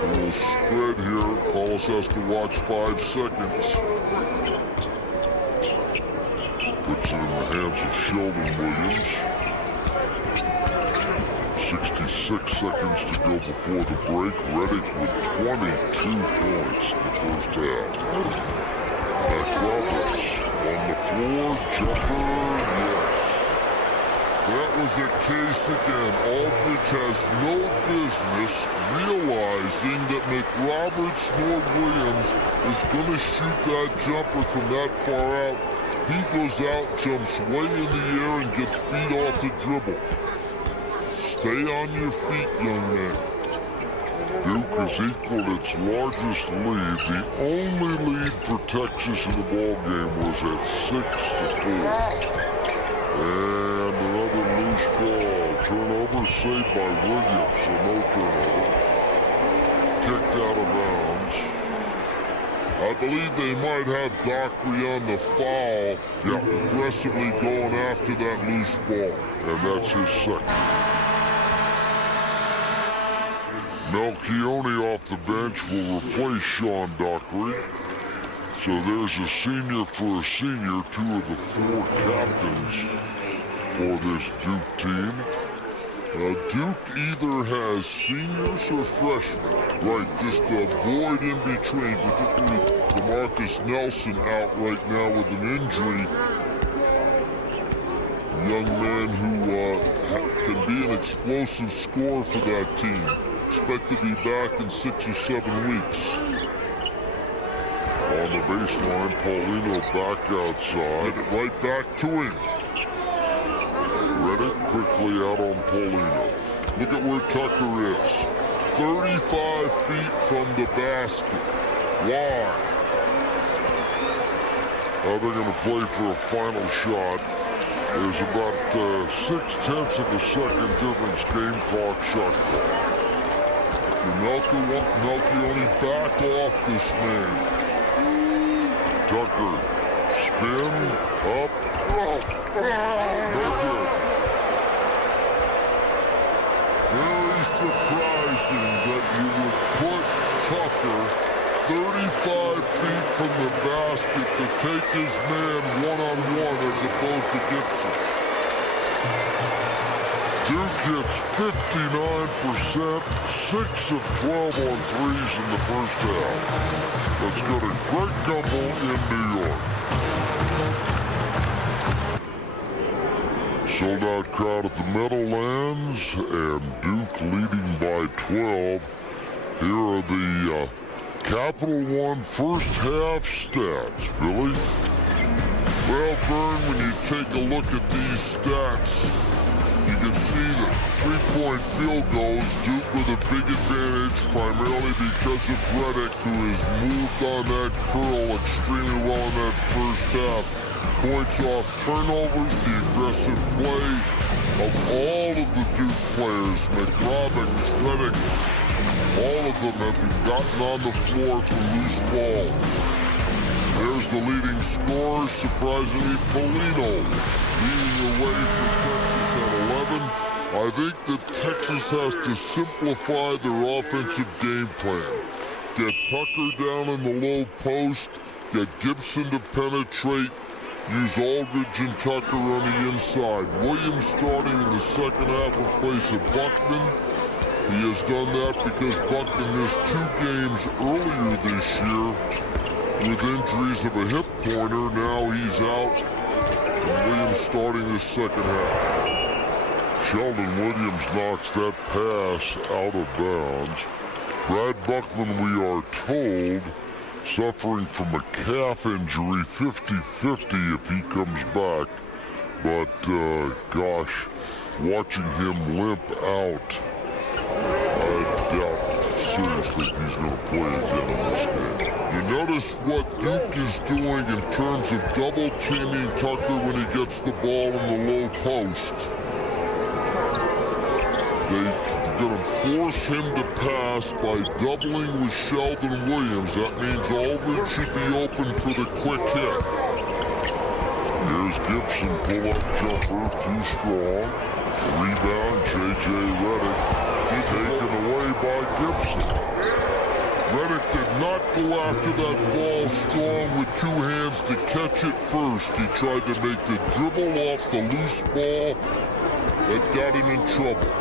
A little spread here. Paulus has to watch 5 seconds. Puts it in the hands of Sheldon Williams. 66 seconds to go before the break. Redick with 22 points in the first half. McRoberts on the floor. Jumper, yes. That was a case again. Aldridge has no business realizing that McRoberts nor Williams is going to shoot that jumper from that far out. He goes out, jumps way in the air, and gets beat off the dribble. Stay on your feet, young man. Duke has equaled its largest lead. The only lead for Texas in the ballgame was at 6-4. And another loose ball. Turnover saved by Williams, so no turnover. Kicked out of bounds. I believe they might have Dockery on the foul, aggressively going after that loose ball. And that's his second. Melchione off the bench will replace Sean Dockery. So there's a senior for a senior. 2 of the 4 captains for this Duke team. Duke either has seniors or freshmen. Right, just a void in between, particularly DeMarcus Nelson out right now with an injury. Young man who can be an explosive scorer for that team. Expected to be back in 6 or 7 weeks. On the baseline, Paulino back outside. Get it right back to him. Redick quickly out on Paulino. Look at where Tucker is. 35 feet from the basket. Wide. They're going to play for a final shot. There's about 6/10 of a second difference game clock shot clock. Melchione back off this man. Tucker, spin, up, no good. Very surprising that you would put Tucker 35 feet from the basket to take his man one-on-one as opposed to Gibson. Duke gets 59%, 6 of 12 on threes in the first half. Let's go to Greg Gumbel in New York. Sold-out crowd at the Meadowlands, and Duke leading by 12. Here are the Capital One first half stats, Billy. Well, Vern, when you take a look at these stats, you can see that 3-point field goals, Duke with a big advantage, primarily because of Redick, who has moved on that curl extremely well in that first half. Points off turnovers, the aggressive play of all of the Duke players, McRoberts, Redick, all of them have been gotten on the floor for loose balls. There's the leading scorer, surprisingly, Paulino, leading the way for Texas at 11. I think that Texas has to simplify their offensive game plan. Get Tucker down in the low post, get Gibson to penetrate, use Aldridge and Tucker on the inside. Williams starting in the second half in place of Buckman. He has done that because Buckman missed 2 games earlier this year with injuries of a hip pointer. Now he's out, and Williams starting the second half. Sheldon Williams knocks that pass out of bounds. Brad Buckman, we are told, suffering from a calf injury, 50-50 if he comes back. But, gosh, watching him limp out, I doubt seriously he's going to play again in this game. You notice what Duke is doing in terms of double-teaming Tucker when he gets the ball in the low post. They're going to force him to pass by doubling with Sheldon Williams. That means Aldridge should be open for the quick hit. Here's Gibson, pull-up jumper, too strong. Rebound, J.J. Redick, taken away by Gibson. Redick did not go after that ball strong with 2 hands to catch it first. He tried to make the dribble off the loose ball that got him in trouble.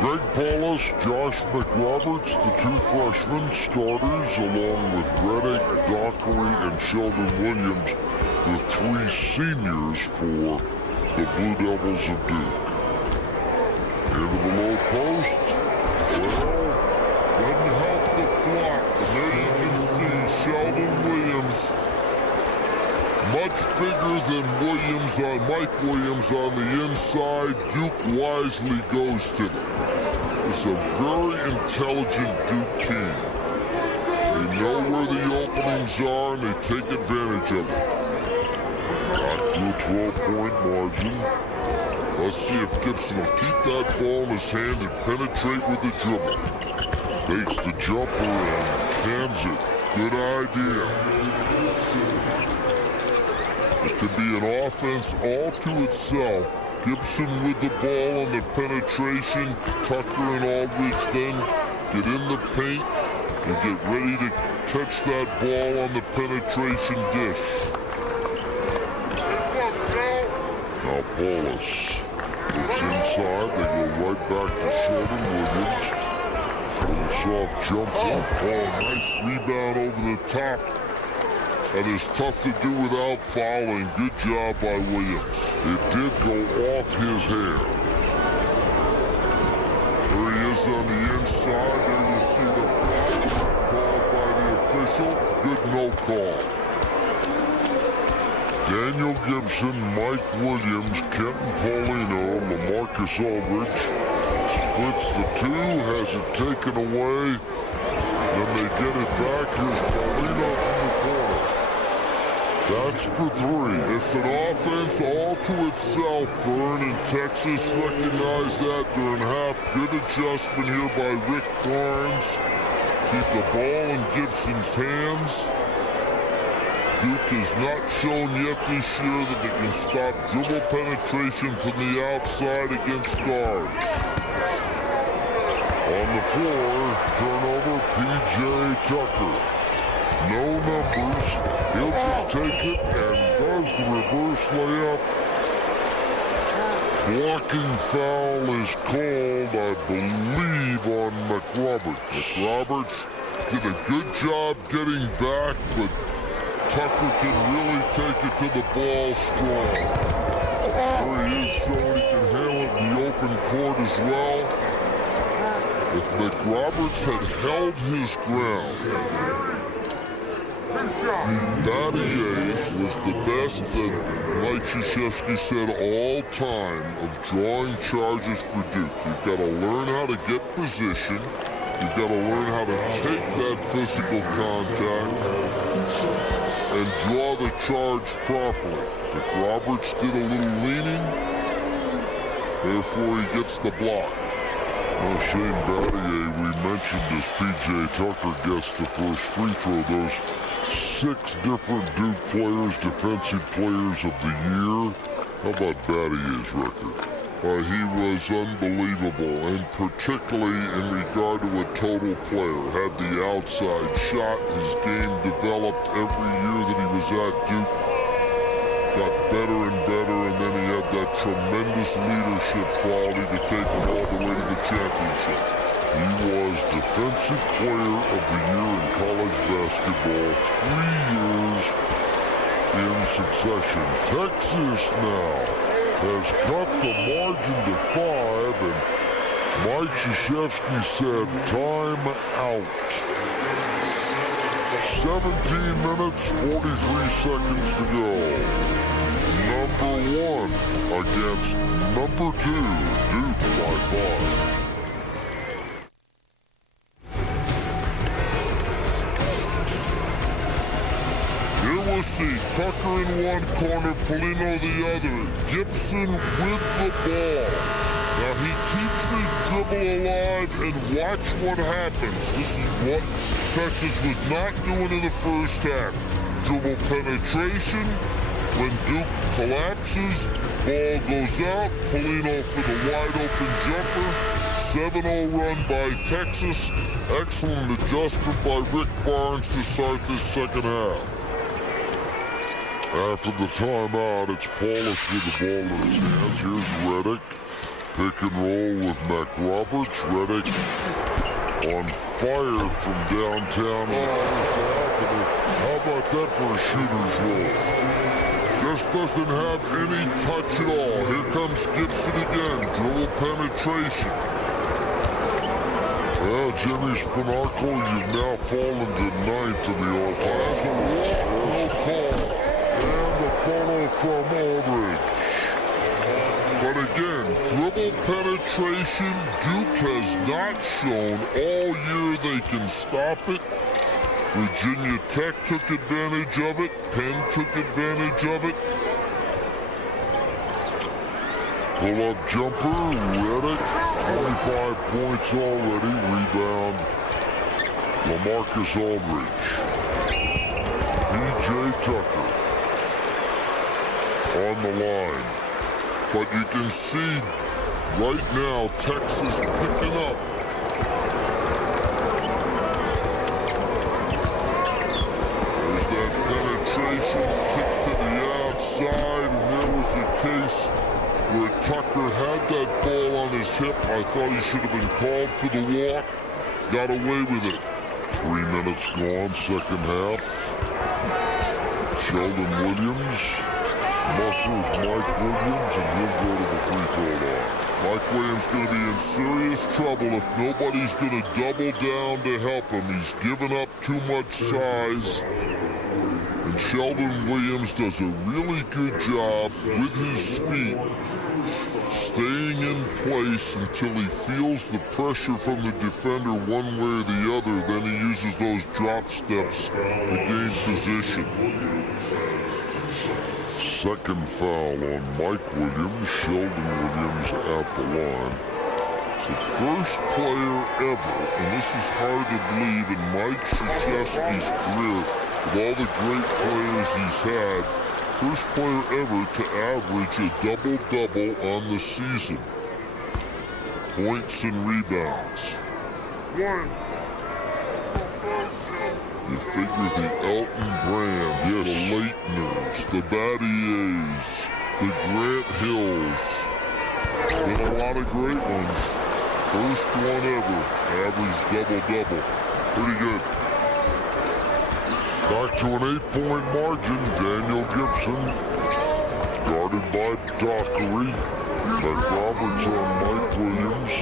Greg Paulus, Josh McRoberts, the 2 freshmen starters, along with Redick, Dockery, and Sheldon Williams, the 3 seniors for the Blue Devils of Duke. Into the low post. Well, doesn't help the flock. And there you can see Sheldon Williams, much bigger than Mike Williams on the inside. Duke wisely goes to them. It's a very intelligent Duke team. They know where the openings are and they take advantage of it. Back to a 12-point margin. Let's see if Gibson will keep that ball in his hand and penetrate with the dribble. Takes the jumper and cans it. Good idea. It could be an offense all to itself. Gibson with the ball on the penetration. Tucker and Aldridge then get in the paint and get ready to catch that ball on the penetration dish. Now Paulus. It's inside. They go right back to Sheldon Williams. Little soft jumper. Oh, nice rebound over the top. That is tough to do without fouling. Good job by Williams. It did go off his hair. There he is on the inside. There you see the foul called by the official. Good no call. Daniel Gibson, Mike Williams, Kenton Paulino, LaMarcus Aldridge splits the two, has it taken away. Then they get it back. Here's Paulino from the corner. That's for three. It's an offense all to itself. Vern and Texas recognize that during half. Good adjustment here by Rick Barnes. Keep the ball in Gibson's hands. Duke has not shown yet this year that they can stop dribble penetration from the outside against guards. On the floor, turnover, P.J. Tucker. No numbers. He'll just take it and does the reverse layup. Blocking foul is called, I believe, on McRoberts. McRoberts did a good job getting back, but Tucker can really take it to the ball strong. There he is showing he can handle it in the open court as well. If McRoberts had held his ground, Battier was the best that Mike Krzyzewski said all time of drawing charges for Duke. You've got to learn how to get position. You've got to learn how to take that physical contact and draw the charge properly. McRoberts did a little leaning, therefore he gets the block. Well, Shane Battier, we mentioned as P.J. Tucker gets the first free throw. Those 6 different Duke players, defensive players of the year. How about Battier's record? He was unbelievable, and particularly in regard to a total player. Had the outside shot. His game developed every year that he was at Duke. Got better and better, and then he had that tremendous leadership quality to take him all the way to the championship. He was Defensive Player of the Year in college basketball 3 years in succession. Texas now has cut the margin to 5, and Mike Krzyzewski said time out. 17 minutes, 43 seconds to go. Number 1 against number 2, Duke by 5. We'll see Tucker in one corner, Paulino the other. Gibson with the ball. Now he keeps his dribble alive, and watch what happens. This is what Texas was not doing in the first half. Dribble penetration. When Duke collapses, ball goes out. Paulino for the wide open jumper. 7-0 run by Texas. Excellent adjustment by Rick Barnes to start this second half. After the timeout, it's Paulus with the ball in his hands. Here's Redick. Pick and roll with McRoberts. Redick on fire from downtown. How about that for a shooter's roll? Just doesn't have any touch at all. Here comes Gibson again. Dribble penetration. Well, Jimmy Spinarco, you've now fallen to 9th in the all-time. That's a walk, no call. And the follow from Aldridge. But again, dribble penetration, Duke has not shown all year they can stop it. Virginia Tech took advantage of it. Penn took advantage of it. Pull-up jumper, Redick, 25 points already. Rebound, LaMarcus Aldridge. P.J. Tucker on the line. But you can see right now Texas picking up. There's that penetration kick to the outside, and there was a case where Tucker had that ball on his hip. I thought he should have been called for the walk. Got away with it. 3 minutes gone, second half. Sheldon Williams muscles Mike Williams, and he'll go to the free throw line. Mike Williams going to be in serious trouble if nobody's going to double down to help him. He's given up too much size. And Sheldon Williams does a really good job with his feet staying in place until he feels the pressure from the defender one way or the other. Then he uses those drop steps to gain position. Second foul on Mike Williams. Sheldon Williams at the line. It's the first player ever, and this is hard to believe in Mike Krzyzewski's career, with all the great players he's had, first player ever to average a double-double on the season. Points and rebounds. You figure the Elton Brands, the Leitners, the Battiers, the Grant Hills. Been a lot of great ones. First one ever, average double-double. Pretty good. Back to an 8-point margin. Daniel Gibson, guarded by Dockery. Roberts on Mike Williams.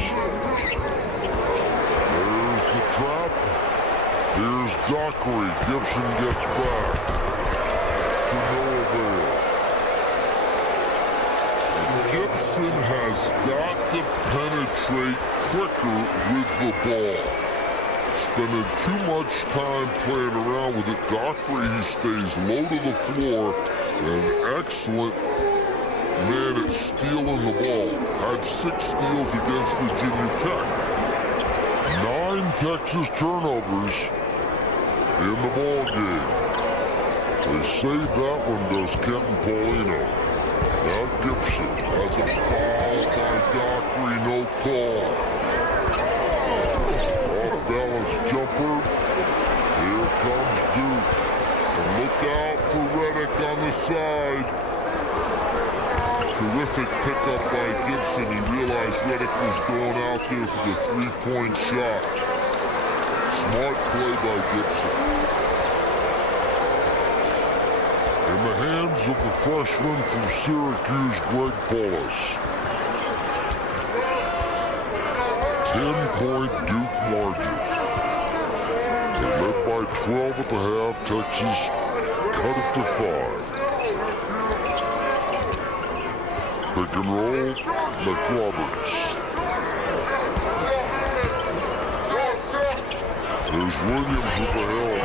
There's the trap. Here's Dockery. Gibson gets back. To no avail. Gibson has got to penetrate quicker with the ball. Spending too much time playing around with it. Dockery, he stays low to the floor. An excellent man at stealing the ball. Had 6 steals against Virginia Tech. 9 Texas turnovers in the ball game. They saved that one, does Kenton Paulino. Now Gibson has a foul by Dockery, no call. Off-balance jumper. Here comes Duke. And look out for Redick on the side. Terrific pickup by Gibson. He realized Redick was going out there for the 3-point shot. Smart play by Gibson. In the hands of the freshman from Syracuse, Greg Paulus. 10-point Duke margin. They led by 12 at the half. Texas cut it to 5. Pick and roll, McRoberts. There's Williams with the help.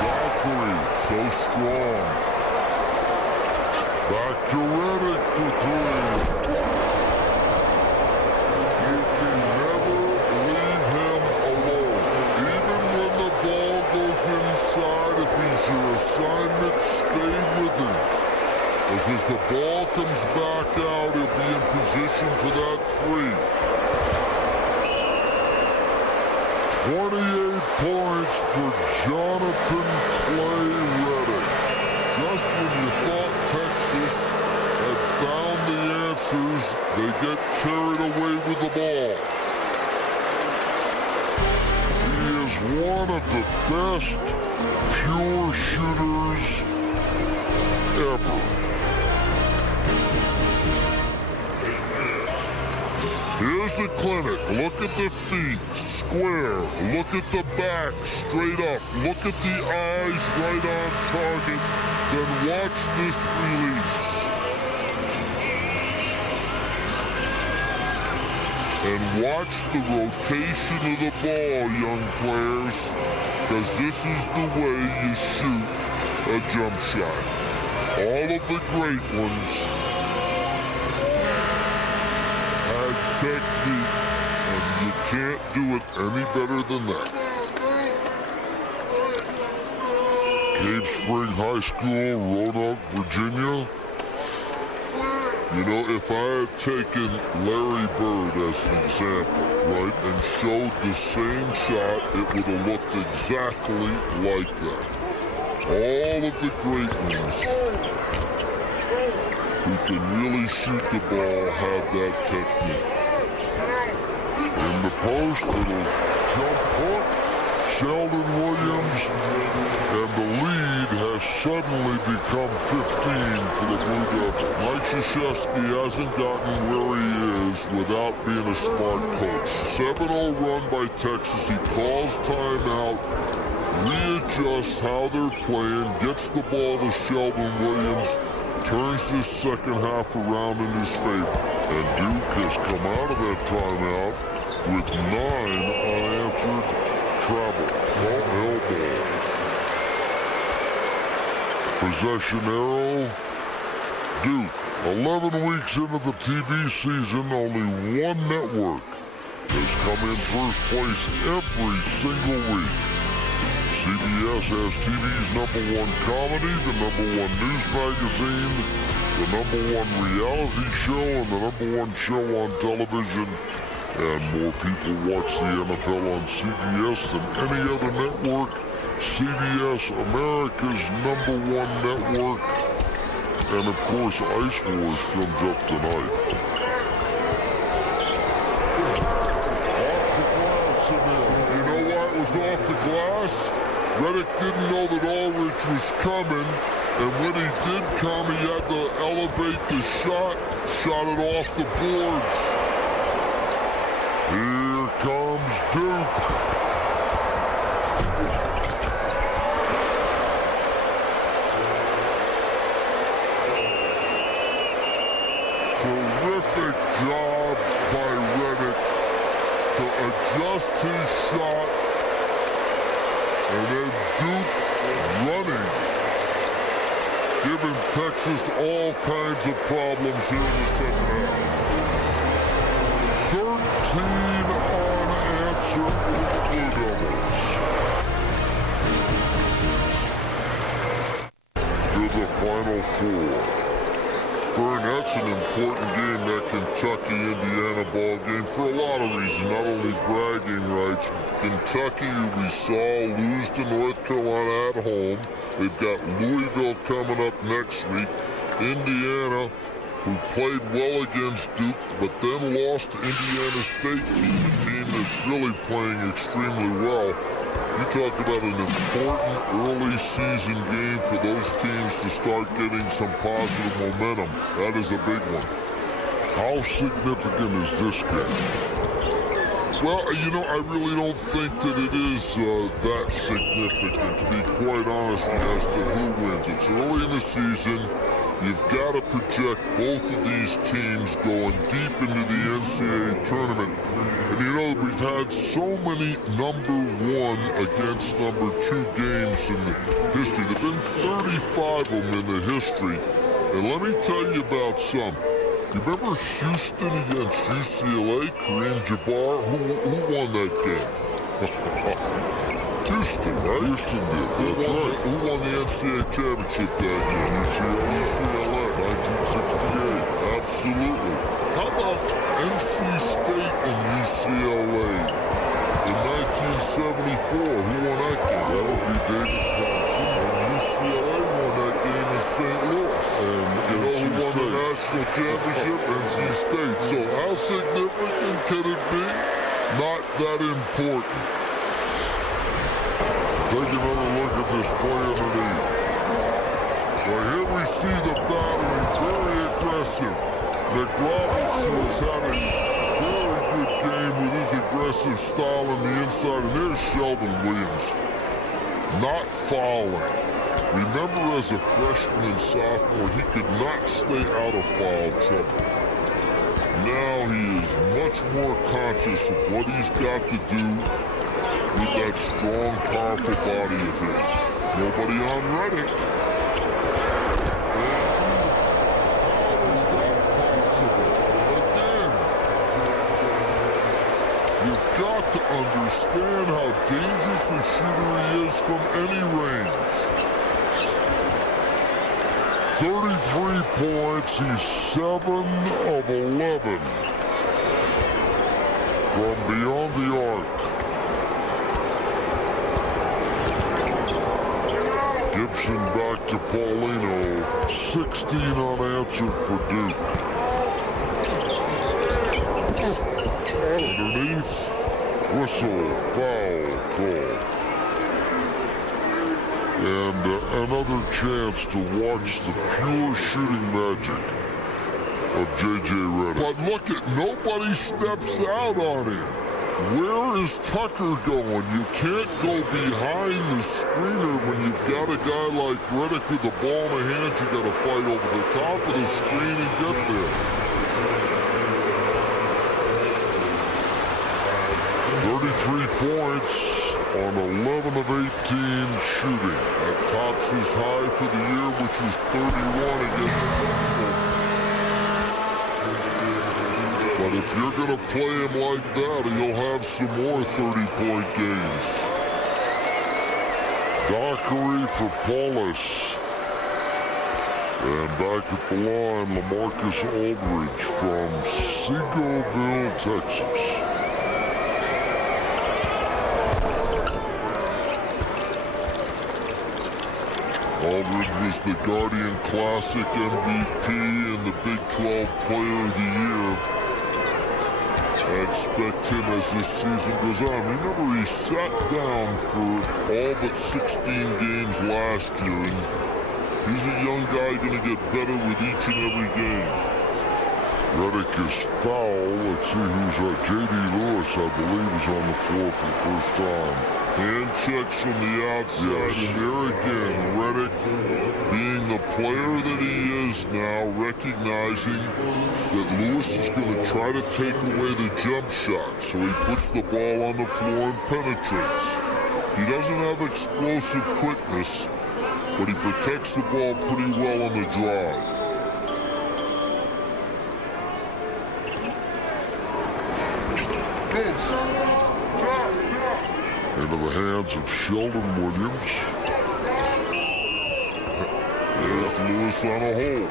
Dockery, so strong. Back to Redick for 3. You can never leave him alone. Even when the ball goes inside, if he's your assignment, stay with him. Because as the ball comes back out, he'll be in position for that 3. 28 points for Jonathan Clay Redick. Just when you thought Texas had found the answers, they get carried away with the ball. He is one of the best pure shooters ever. Here's the clinic. Look at the feet. Square. Look at the back. Straight up. Look at the eyes right on target. Then watch this release. And watch the rotation of the ball, young players. Because this is the way you shoot a jump shot. All of the great ones had technique, and you can't do it any better than that. Cave Spring High School, Roanoke, Virginia. You know, if I had taken Larry Bird as an example, right, and showed the same shot, it would have looked exactly like that. All of the great ones who can really shoot the ball have that technique. In the post, it'll jump hook. Sheldon Williams, and the lead has suddenly become 15 for the Blue Devils. Mike Krzyzewski hasn't gotten where he is without being a smart coach. 7-0 run by Texas. He calls timeout, readjusts how they're playing, gets the ball to Sheldon Williams, turns this second half around in his favor. And Duke has come out of that timeout with 9 unanswered travel. Hell ball. Possession arrow. Duke, 11 weeks into the TV season, only one network has come in first place every single week. CBS has TV's #1 comedy, the #1 news magazine, the #1 reality show, and the #1 show on television. And more people watch the NFL on CBS than any other network. CBS, America's #1 network. And of course, Ice Wars comes up tonight. Off the glass again. You know why it was off the glass? Redick didn't know that Aldridge was coming. And when he did come, he had to elevate the shot it off the boards. Here comes Duke. Terrific job by Redick to adjust his shot. And then Duke running, giving Texas all kinds of problems here in the second half. 13 unanswered Blue Devils. To the Final Four. Vern, that's an important game, that Kentucky-Indiana ball game, for a lot of reasons, not only bragging rights. Kentucky, who we saw lose to North Carolina at home. They've got Louisville coming up next week. Indiana, who played well against Duke, but then lost to Indiana State team, a team that's really playing extremely well. You talk about an important early season game for those teams to start getting some positive momentum. That is a big one. How significant is this game? Well, you know, I really don't think that it is that significant, to be quite honest, as to who wins. It's early in the season. You've got to project both of these teams going deep into the NCAA tournament. And you know, we've had so many #1 against #2 games in the history. There have been 35 of them in the history. And let me tell you about some. You remember Houston against UCLA, Kareem Jabbar? Who won that game? Houston, right? Houston did. Who won the NCAA championship that year? UCLA, 1968. Absolutely. How about NC State and UCLA in 1974? Who won that game? That would be David Johnson. And UCLA won that game in St. Louis. And you know who won the national championship? NC State. So how significant can it be? Not that important. Take another look at this play underneath. Well, here we see the battery, very aggressive. Nick Robinson has had a very good game with his aggressive style on the inside. And there's Sheldon Williams, not fouling. Remember, as a freshman and sophomore, he could not stay out of foul trouble. Now he is much more conscious of what he's got to do with that strong, powerful body of his. Nobody on Redick. How is that possible? Again, you've got to understand how dangerous a shooter he is from any range. 33 points, he's 7 of 11 from beyond the arc. Gibson back to Paulino. 16 unanswered for Duke. Underneath, whistle, foul call. And another chance to watch the pure shooting magic of J.J. Redick. But look at, nobody steps out on him. Where is Tucker going? You can't go behind the screener when you've got a guy like Redick with the ball in the hands. You got to fight over the top of the screen and get there. 33 points on 11 of 18 shooting. That tops his high for the year, which was 31 against Clemson. But if you're going to play him like that, he'll have some more 30-point games. Dockery for Paulus. And back at the line, LaMarcus Aldridge from Seagoville, Texas. Aldridge was the Guardian Classic MVP and the Big 12 Player of the Year. I expect him as this season goes on. Remember, he sat down for all but 16 games last year, and he's a young guy going to get better with each and every game. Redick is foul. Let's see who's J.D. Lewis, I believe, is on the floor for the first time. Hand checks from the outside, yes. And there again, Redick, being the player that he is now, recognizing that Lewis is going to try to take away the jump shot, so he puts the ball on the floor and penetrates. He doesn't have explosive quickness, but he protects the ball pretty well on the drive. Into the hands of Sheldon Williams. There's Lewis on a hole.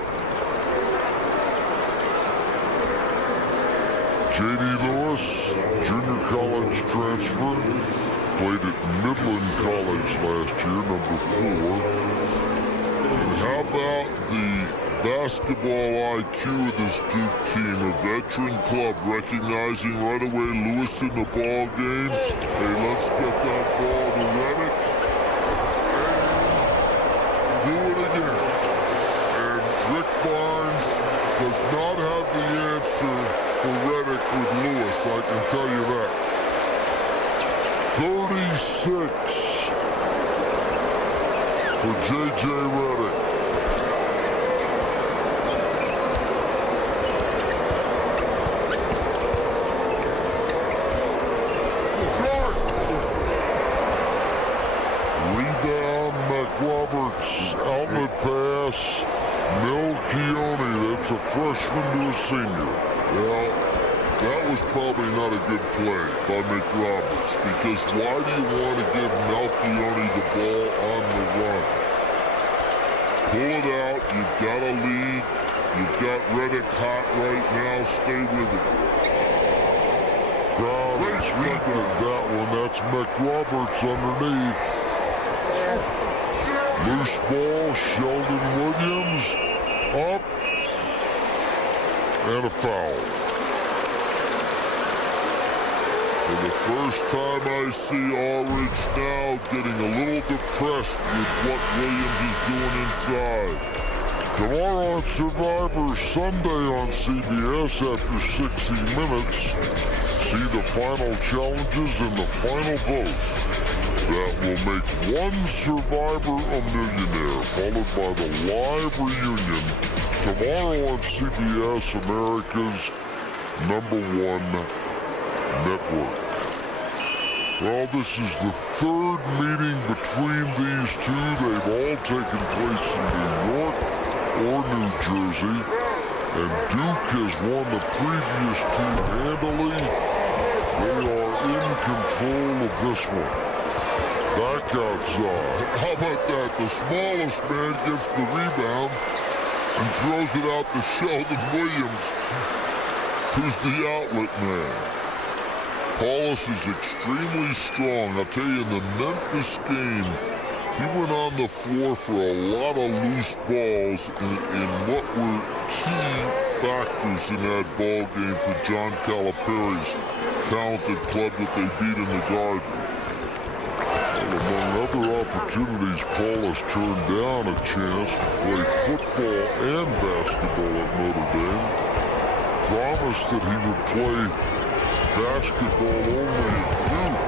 J.D. Lewis, junior college transfer, played at Midland College last year, number 4. And how about the basketball IQ of this Duke team? A veteran club recognizing right away Lewis in the ball game. Hey, let's get that ball to Redick. And do it again. And Rick Barnes does not have the answer for Redick with Lewis, I can tell you that. 36 for J.J. Redick. Roberts, outlet pass, Melchione, that's a freshman to a senior. Well, that was probably not a good play by McRoberts, because why do you want to give Melchione the ball on the run? Pull it out, you've got a lead, you've got Redick hot right now, stay with it. Brown has rebounded that one, that's McRoberts underneath. Loose ball, Sheldon Williams, up, and a foul. For the first time I see Aldridge now getting a little depressed with what Williams is doing inside. Tomorrow on Survivor, Sunday on CBS after 60 minutes, see the final challenges and the final vote. That will make one survivor a millionaire, followed by the live reunion tomorrow on CBS, America's #1 network. Well, this is the third meeting between these two. They've all taken place in New York or New Jersey, and Duke has won the previous two handily. They are in control of this one. Back outside. How about that? The smallest man gets the rebound and throws it out to Sheldon Williams, who's the outlet man. Paulus is extremely strong. I'll tell you, in the Memphis game, he went on the floor for a lot of loose balls in what were key factors in that ball game for John Calipari's talented club that they beat in the Garden. Well, among other opportunities, Paul has turned down a chance to play football and basketball at Notre Dame. Promised that he would play basketball only at Duke.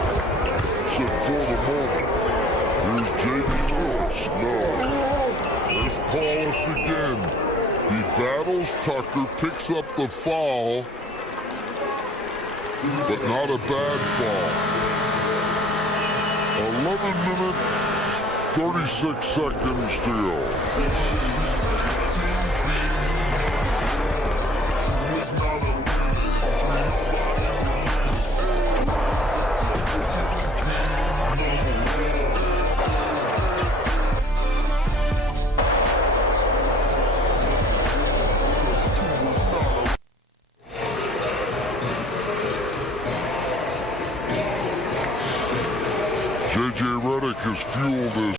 Said for the moment. Here's J.D. Lewis. No. There's Paulus again. He battles Tucker, picks up the foul, but not a bad foul. 11 minutes, 36 seconds to go.